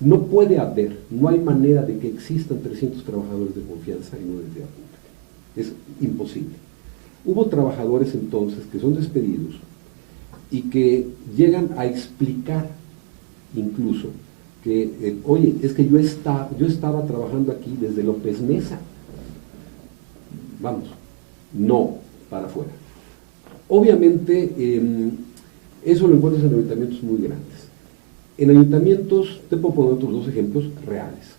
No puede haber, no hay manera de que existan 300 trabajadores de confianza en una entidad pública. Es imposible. Hubo trabajadores entonces que son despedidos y que llegan a explicar incluso que, oye, es que yo estaba trabajando aquí desde López Mesa. Vamos, no para afuera. Obviamente, eso lo encuentras en ayuntamientos muy grandes. En ayuntamientos, te puedo poner otros dos ejemplos reales.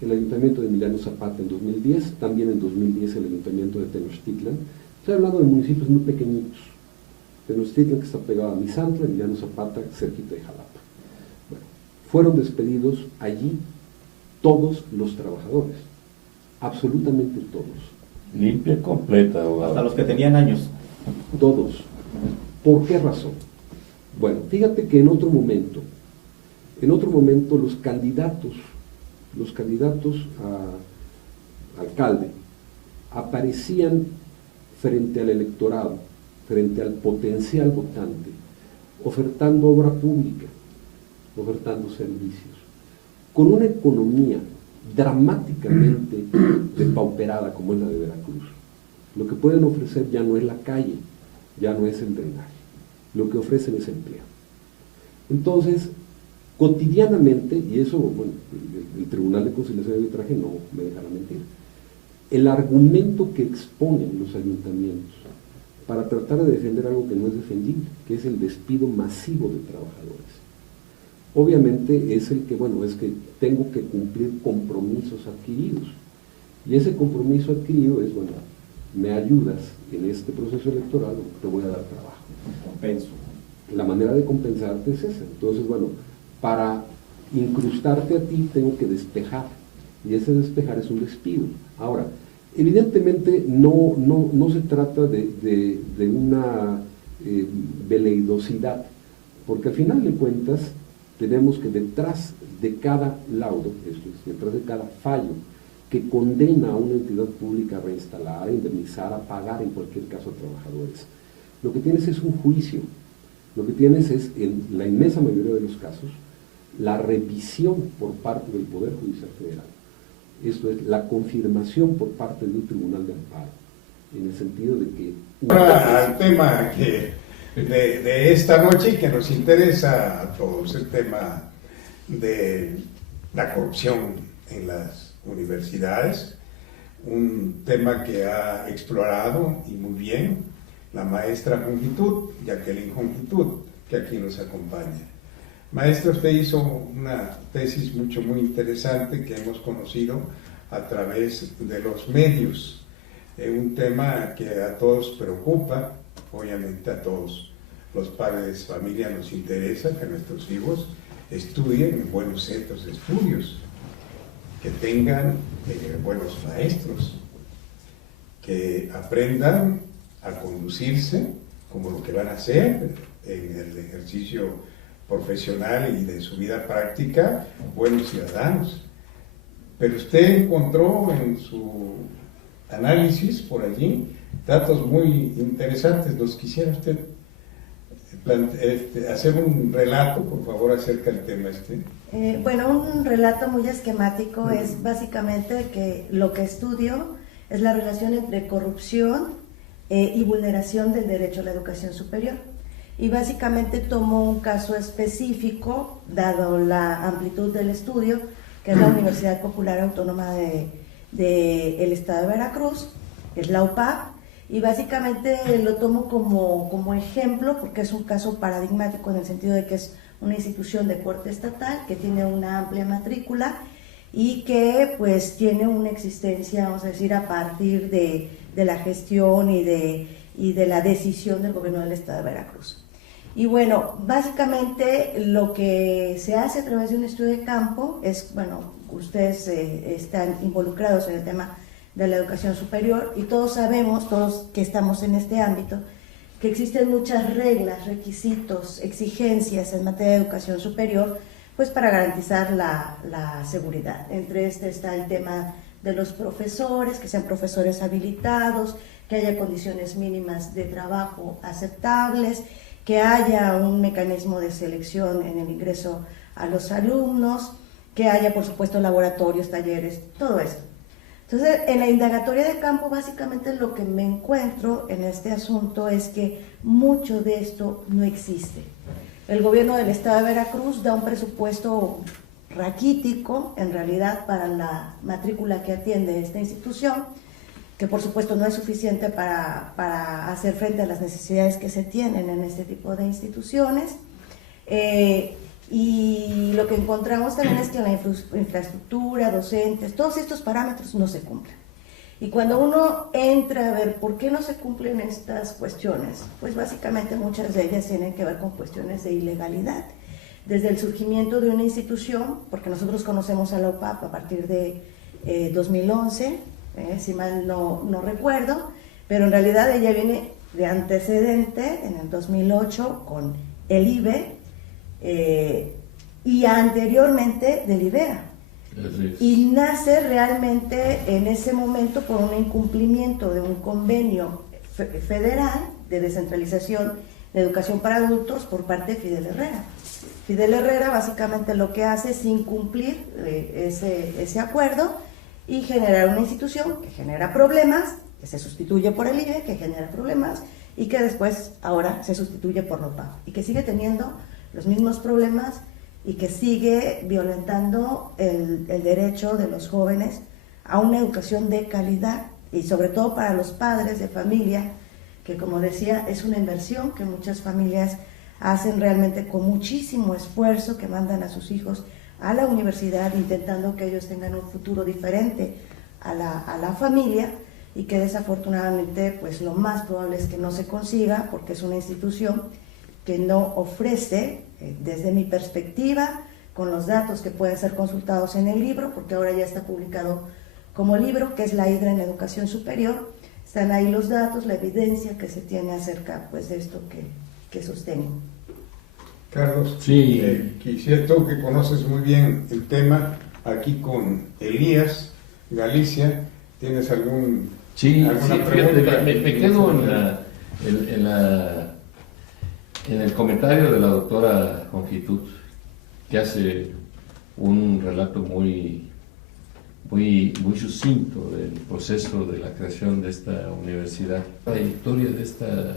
El ayuntamiento de Emiliano Zapata en 2010, también en 2010 el ayuntamiento de Tenochtitlan. Estoy hablando de municipios muy pequeñitos. Tenochtitlan, que está pegado a Misantla, Emiliano Zapata, cerquita de Jalapa. Bueno, fueron despedidos allí todos los trabajadores, absolutamente todos. Limpia, completa, abogado. Hasta los que tenían años. Todos. ¿Por qué razón? Bueno, fíjate que en otro momento los candidatos a alcalde aparecían frente al electorado, frente al potencial votante, ofertando obra pública, ofertando servicios, con una economía dramáticamente depauperada como es la de Veracruz. Lo que pueden ofrecer ya no es la calle, ya no es el drenaje, lo que ofrecen es empleo. Entonces, cotidianamente, y eso, bueno, el Tribunal de Conciliación y Arbitraje no me dejará mentir, el argumento que exponen los ayuntamientos para tratar de defender algo que no es defendible, que es el despido masivo de trabajadores. obviamente es el que, bueno, es que tengo que cumplir compromisos adquiridos. Y ese compromiso adquirido es, bueno, me ayudas en este proceso electoral, te voy a dar trabajo. Compenso. La manera de compensarte es esa. Entonces, bueno, para incrustarte a ti tengo que despejar, y ese despejar es un despido. Ahora, evidentemente no se trata de una veleidosidad, porque al final de cuentas tenemos que detrás de cada laudo, esto es, detrás de cada fallo que condena a una entidad pública a reinstalar, a indemnizar, a pagar en cualquier caso a trabajadores, lo que tienes es un juicio, lo que tienes es, en la inmensa mayoría de los casos, la revisión por parte del Poder Judicial Federal. Esto es, la confirmación por parte de un tribunal de amparo, en el sentido de que... Ahora, al tema de esta noche y que nos interesa a todos, el tema de la corrupción en las universidades, un tema que ha explorado y muy bien la maestra Jongitud, Jacqueline Jongitud, que aquí nos acompaña. Maestra, usted hizo una tesis muy interesante que hemos conocido a través de los medios, un tema que a todos preocupa, obviamente a todos los padres de familia nos interesa que nuestros hijos estudien en buenos centros de estudios, que tengan buenos maestros, que aprendan a conducirse como lo que van a hacer en el ejercicio profesional y de su vida práctica, buenos ciudadanos. Pero usted encontró en su análisis por allí datos muy interesantes. ¿Nos quisiera usted hacer un relato, por favor, acerca del tema este? Bueno, un relato muy esquemático es básicamente que lo que estudio es la relación entre corrupción y vulneración del derecho a la educación superior. Y básicamente tomo un caso específico, dado la amplitud del estudio, que es la Universidad Popular Autónoma del Estado de Veracruz, que es la UPAV, y básicamente lo tomo como ejemplo porque es un caso paradigmático en el sentido de que es una institución de corte estatal que tiene una amplia matrícula y que pues tiene una existencia, vamos a decir, a partir de la gestión y de la decisión del gobierno del Estado de Veracruz. Y bueno, básicamente lo que se hace a través de un estudio de campo es, bueno, ustedes están involucrados en el tema de la educación superior y todos sabemos, todos que estamos en este ámbito, que existen muchas reglas, requisitos, exigencias en materia de educación superior, pues para garantizar la seguridad. Entre este está el tema de los profesores, que sean profesores habilitados, que haya condiciones mínimas de trabajo aceptables, que haya un mecanismo de selección en el ingreso a los alumnos, que haya, por supuesto, laboratorios, talleres, todo esto. Entonces, en la indagatoria de campo, básicamente lo que me encuentro en este asunto es que mucho de esto no existe. El gobierno del Estado de Veracruz da un presupuesto raquítico, en realidad, para la matrícula que atiende esta institución, que por supuesto no es suficiente para hacer frente a las necesidades que se tienen en este tipo de instituciones. Y lo que encontramos también es que la infraestructura, docentes, todos estos parámetros no se cumplen. Y cuando uno entra a ver por qué no se cumplen estas cuestiones, pues básicamente muchas de ellas tienen que ver con cuestiones de ilegalidad. Desde el surgimiento de una institución, porque nosotros conocemos a la UPAV a partir de 2011, si mal no recuerdo, pero en realidad ella viene de antecedente en el 2008 con el IBE, y anteriormente del IBEA, y nace realmente en ese momento por un incumplimiento de un convenio federal de descentralización de educación para adultos por parte de Fidel Herrera. Fidel Herrera básicamente lo que hace es incumplir ese acuerdo y generar una institución que genera problemas, que se sustituye por el IBE, que genera problemas, y que después ahora se sustituye por la UPAV, y que sigue teniendo los mismos problemas y que sigue violentando el derecho de los jóvenes a una educación de calidad, y sobre todo para los padres de familia, que como decía, es una inversión que muchas familias hacen realmente con muchísimo esfuerzo, que mandan a sus hijos a la universidad intentando que ellos tengan un futuro diferente a la familia, y que desafortunadamente pues lo más probable es que no se consiga, porque es una institución que no ofrece, desde mi perspectiva, con los datos que pueden ser consultados en el libro, porque ahora ya está publicado como libro, que es la Hidra en Educación Superior. Están ahí los datos, la evidencia que se tiene acerca pues de esto que sostengo. Carlos, Sí. Quisiera, tú que conoces muy bien el tema, aquí con Elías Galicia, ¿tienes alguna fíjate, pregunta? me quedo en el comentario de la doctora Longitud, que hace un relato muy sucinto del proceso de la creación de esta universidad. La historia de esta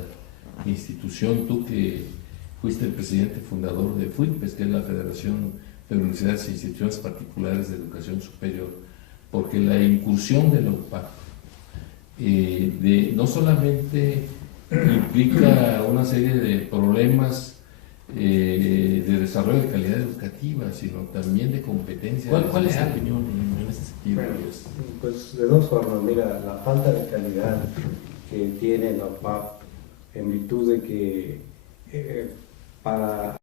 institución, tú que fuiste el presidente fundador de FUIPES, que es la Federación de Universidades e Instituciones Particulares de Educación Superior, porque la incursión de la UPAC no solamente implica una serie de problemas de desarrollo de calidad educativa, sino también de competencia. ¿Cuál es tu opinión en ese sentido? Bueno, pues de dos formas. Mira, la falta de calidad que tiene la UPAP en virtud de que para la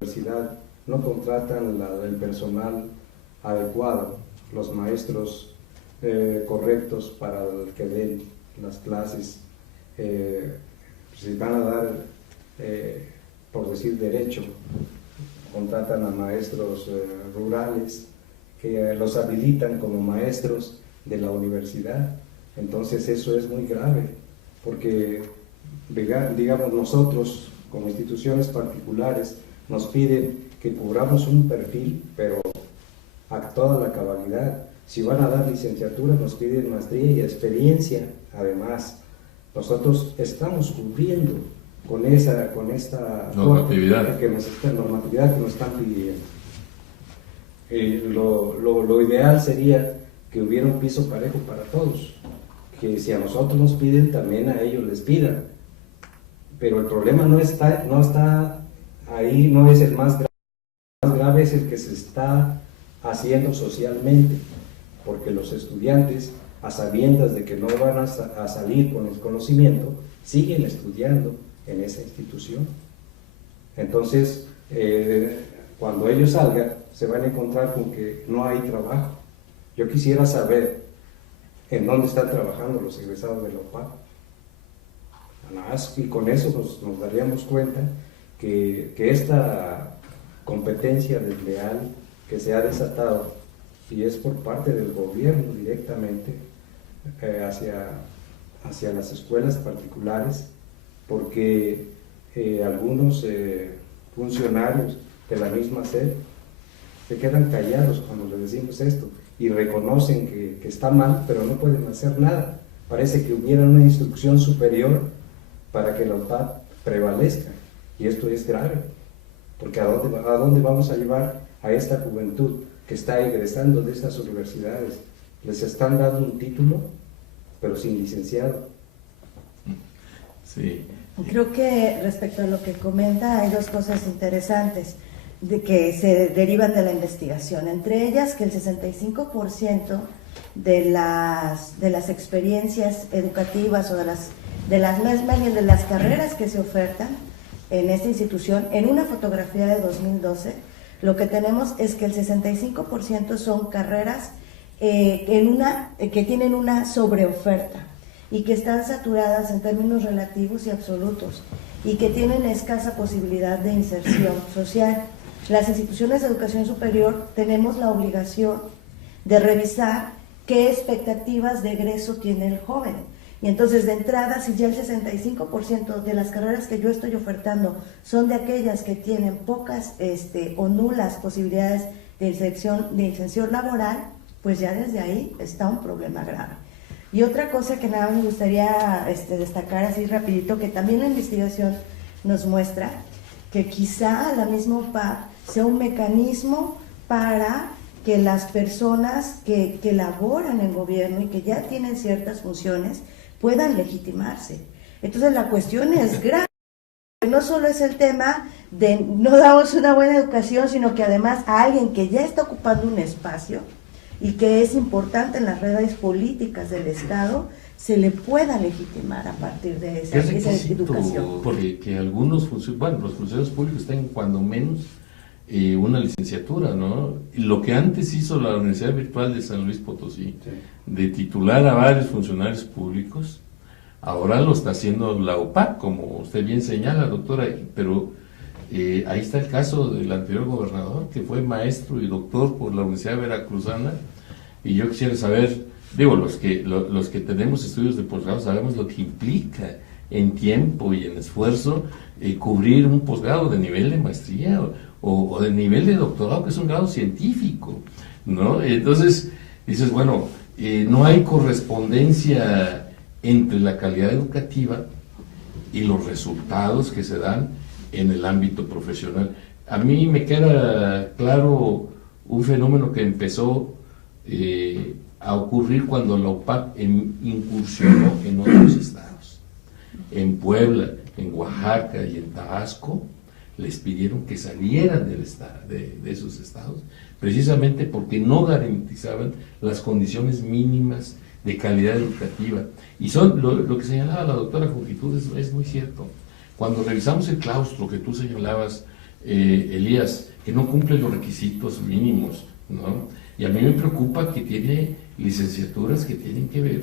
universidad no contratan el personal adecuado, los maestros correctos para que den las clases. Si van a dar, por decir derecho, contratan a maestros rurales que los habilitan como maestros de la universidad. Entonces eso es muy grave, porque digamos nosotros como instituciones particulares nos piden que cubramos un perfil, pero a toda la cabalidad. Si van a dar licenciatura nos piden maestría y experiencia. Además, nosotros estamos cubriendo con esta normatividad que nos están pidiendo. Lo ideal sería que hubiera un piso parejo para todos, que si a nosotros nos piden, también a ellos les pidan. Pero el problema no está ahí, no es el más grave. El más grave es el que se está haciendo socialmente, porque los estudiantes, a sabiendas de que no van a salir con el conocimiento, siguen estudiando en esa institución. Entonces, cuando ellos salgan, se van a encontrar con que no hay trabajo. Yo quisiera saber en dónde están trabajando los egresados de la UPAP. Y con eso nos daríamos cuenta que esta competencia desleal que se ha desatado, y es por parte del gobierno directamente hacia las escuelas particulares, porque algunos funcionarios de la misma SED se quedan callados cuando les decimos esto y reconocen que está mal, pero no pueden hacer nada. Parece que hubiera una instrucción superior para que la UPAP prevalezca, y esto es grave, porque ¿a dónde vamos a llevar a esta juventud que está egresando de estas universidades? Les están dando un título, pero sin licenciado. Sí. Creo que respecto a lo que comenta hay dos cosas interesantes que se derivan de la investigación, entre ellas que el 65% de las experiencias educativas o de las carreras que se ofertan en esta institución, en una fotografía de 2012, lo que tenemos es que el 65% son carreras que tienen una sobreoferta y que están saturadas en términos relativos y absolutos y que tienen escasa posibilidad de inserción social. Las instituciones de educación superior tenemos la obligación de revisar qué expectativas de egreso tiene el joven. Y entonces, de entrada, si ya el 65% de las carreras que yo estoy ofertando son de aquellas que tienen pocas o nulas posibilidades de inserción laboral, pues ya desde ahí está un problema grave. Y otra cosa que nada me gustaría destacar así rapidito, que también la investigación nos muestra que quizá la misma UPAP sea un mecanismo para que las personas que laboran en gobierno y que ya tienen ciertas funciones puedan legitimarse. Entonces la cuestión es grave. no solo es el tema de no damos una buena educación, sino que además a alguien que ya está ocupando un espacio y que es importante en las redes políticas del Estado, se le pueda legitimar a partir de esa educación. Porque que algunos los funcionarios públicos tengan cuando menos una licenciatura, ¿no? Lo que antes hizo la Universidad Virtual de San Luis Potosí, de titular a varios funcionarios públicos, ahora lo está haciendo la UPAC, como usted bien señala, doctora, pero ahí está el caso del anterior gobernador, que fue maestro y doctor por la Universidad Veracruzana, y yo quisiera saber, los que tenemos estudios de posgrado sabemos lo que implica en tiempo y en esfuerzo cubrir un posgrado de nivel de maestría o de nivel de doctorado, que es un grado científico, ¿no? Entonces dices, no hay correspondencia entre la calidad educativa y los resultados que se dan en el ámbito profesional. A mí me queda claro un fenómeno que empezó a ocurrir cuando la UPAC incursionó en otros estados. En Puebla, en Oaxaca y en Tabasco les pidieron que salieran de esos estados, precisamente porque no garantizaban las condiciones mínimas de calidad educativa. Y son lo que señalaba la doctora Jongitud es muy cierto. Cuando revisamos el claustro que tú señalabas, Elías, que no cumple los requisitos mínimos, ¿no? Y a mí me preocupa que tiene licenciaturas que tienen que ver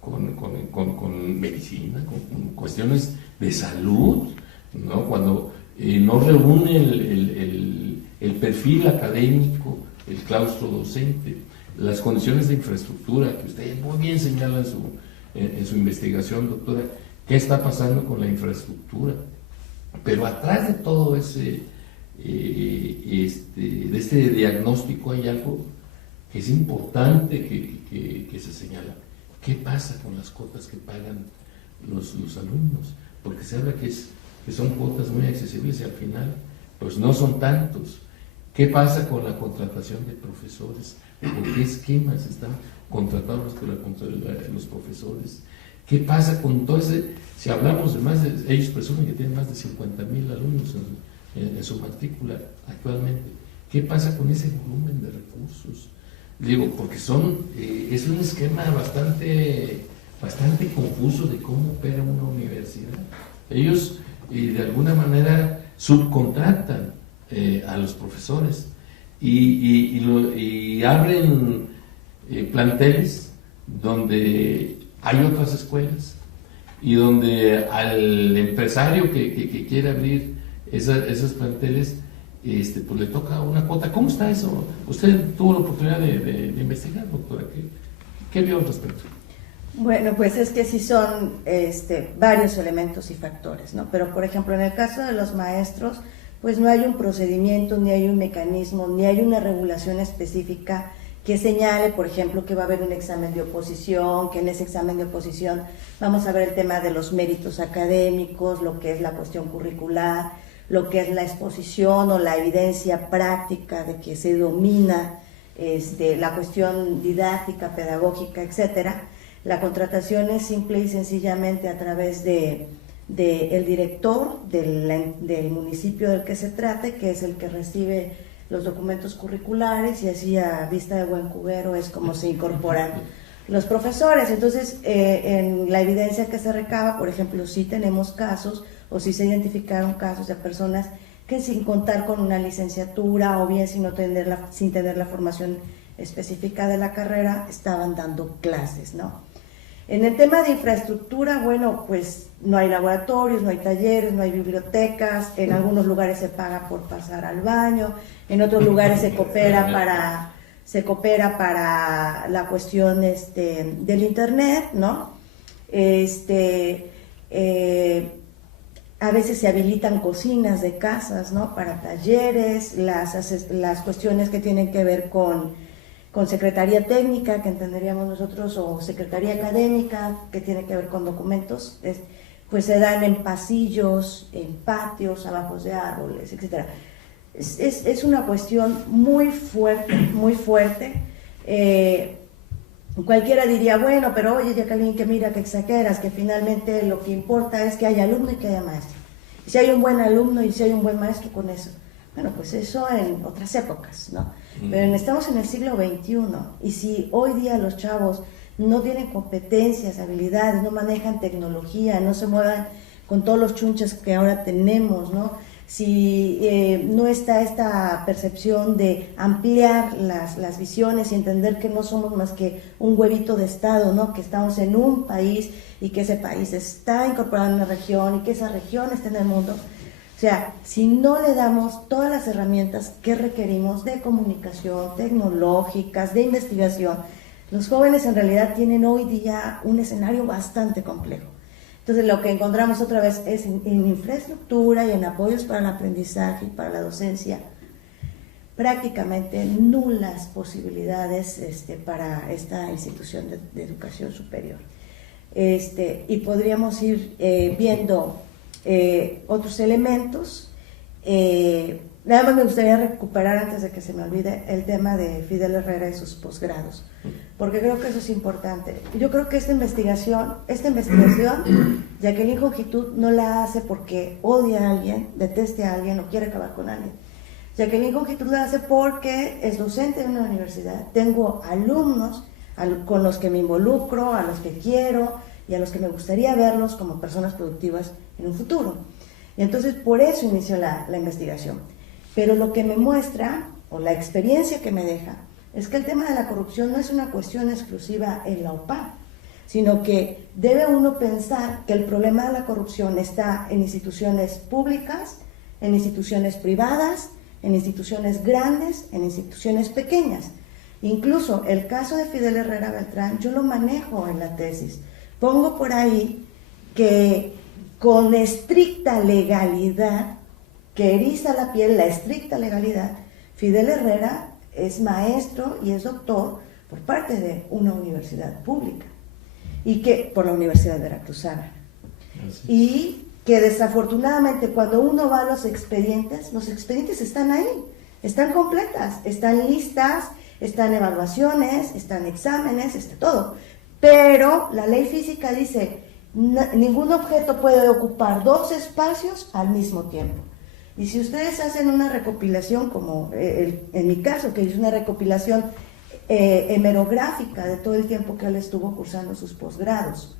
con medicina, con cuestiones de salud, ¿no? Cuando no reúne el perfil académico, el claustro docente, las condiciones de infraestructura, que usted muy bien señala en su investigación, doctora, ¿qué está pasando con la infraestructura? Pero atrás de todo de este diagnóstico hay algo que es importante que se señala. ¿Qué pasa con las cuotas que pagan los alumnos? Porque se habla que son cuotas muy accesibles y al final pues no son tantos. ¿Qué pasa con la contratación de profesores? ¿Por qué esquemas están contratados los profesores? ¿Qué pasa con todo ese? Si hablamos de ellos presumen que tienen más de 50,000 alumnos en su matrícula actualmente. ¿Qué pasa con ese volumen de recursos? Digo, porque es un esquema bastante confuso de cómo opera una universidad. Ellos de alguna manera subcontratan a los profesores y abren planteles donde hay otras escuelas y donde al empresario que quiere abrir esos planteles pues le toca una cuota. ¿Cómo está eso? Usted tuvo la oportunidad de investigar, doctora. ¿Qué vio al respecto? Bueno, pues es que sí son varios elementos y factores, ¿no? Pero, por ejemplo, en el caso de los maestros, pues no hay un procedimiento, ni hay un mecanismo, ni hay una regulación específica que señale, por ejemplo, que va a haber un examen de oposición, que en ese examen de oposición vamos a ver el tema de los méritos académicos, lo que es la cuestión curricular, lo que es la exposición o la evidencia práctica de que se domina la cuestión didáctica, pedagógica, etcétera. La contratación es simple y sencillamente a través del director del municipio del que se trate, que es el que recibe los documentos curriculares, y así a vista de buen cubero es como se incorporan los profesores. Entonces, en la evidencia que se recaba, por ejemplo, sí tenemos casos, o sí se identificaron casos de personas que sin contar con una licenciatura o bien sin tener la formación específica de la carrera, estaban dando clases, ¿no? En el tema de infraestructura, bueno, pues no hay laboratorios, no hay talleres, no hay bibliotecas, en algunos lugares se paga por pasar al baño, en otros lugares se coopera para la cuestión del internet, ¿no? A veces se habilitan cocinas de casas, ¿no? Para talleres, las cuestiones que tienen que ver con secretaría técnica, que entenderíamos nosotros, o secretaría académica, que tiene que ver con documentos, pues se dan en pasillos, en patios, abajo de árboles, etc. Es una cuestión muy fuerte, muy fuerte. Cualquiera diría, bueno, pero oye, Jacqueline, que mira, que exageras, que finalmente lo que importa es que haya alumno y que haya maestro. si hay un buen alumno y si hay un buen maestro, con eso. Bueno, pues eso en otras épocas, ¿no? Pero estamos en el siglo XXI, y si hoy día los chavos no tienen competencias, habilidades, no manejan tecnología, no se muevan con todos los chunches que ahora tenemos, ¿no? Si no está esta percepción de ampliar las visiones y entender que no somos más que un huevito de Estado, ¿no? Que estamos en un país y que ese país está incorporado en una región y que esa región está en el mundo. O sea, si no le damos todas las herramientas que requerimos de comunicación, tecnológicas, de investigación, los jóvenes en realidad tienen hoy día un escenario bastante complejo. Entonces lo que encontramos otra vez es en infraestructura y en apoyos para el aprendizaje y para la docencia, prácticamente nulas posibilidades para esta institución de educación superior. Y podríamos ir viendo otros elementos. Nada más me gustaría recuperar, antes de que se me olvide, el tema de Fidel Herrera y sus posgrados, porque creo que eso es importante. Yo creo que esta investigación, Jacqueline Jongitud no la hace porque odia a alguien, deteste a alguien o quiere acabar con alguien. Jacqueline Jongitud la hace porque es docente de una universidad, tengo alumnos con los que me involucro, a los que quiero y a los que me gustaría verlos como personas productivas en un futuro. Y entonces por eso inició la investigación. Pero lo que me muestra, o la experiencia que me deja, es que el tema de la corrupción no es una cuestión exclusiva en la UPAD, sino que debe uno pensar que el problema de la corrupción está en instituciones públicas, en instituciones privadas, en instituciones grandes, en instituciones pequeñas. Incluso el caso de Fidel Herrera Beltrán, yo lo manejo en la tesis. Pongo por ahí que con estricta legalidad, que eriza la piel, la estricta legalidad, Fidel Herrera es maestro y es doctor por parte de una universidad pública, y que por la Universidad Veracruzana. Y que desafortunadamente cuando uno va a los expedientes están ahí, están completas, están listas, están evaluaciones, están exámenes, está todo. Pero la ley física dice, ningún objeto puede ocupar 2 espacios al mismo tiempo. Y si ustedes hacen una recopilación, como en mi caso, que hice una recopilación hemerográfica de todo el tiempo que él estuvo cursando sus posgrados,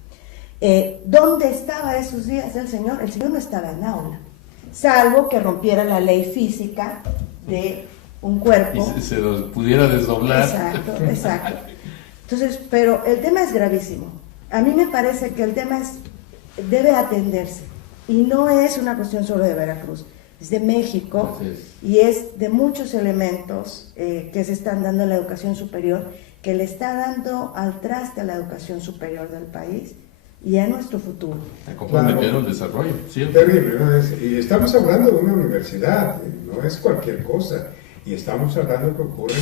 ¿dónde estaba esos días el señor? El señor no estaba en aula, salvo que rompiera la ley física de un cuerpo. Y se los pudiera desdoblar. Exacto. Entonces, pero el tema es gravísimo. A mí me parece que el tema debe atenderse, y no es una cuestión solo de Veracruz, es de México, y es de muchos elementos que se están dando en la educación superior, que le está dando al traste a la educación superior del país y a nuestro futuro. A comprometer el desarrollo. Terrible, ¿no? Y estamos hablando de una universidad, no es cualquier cosa, y estamos hablando que ocurre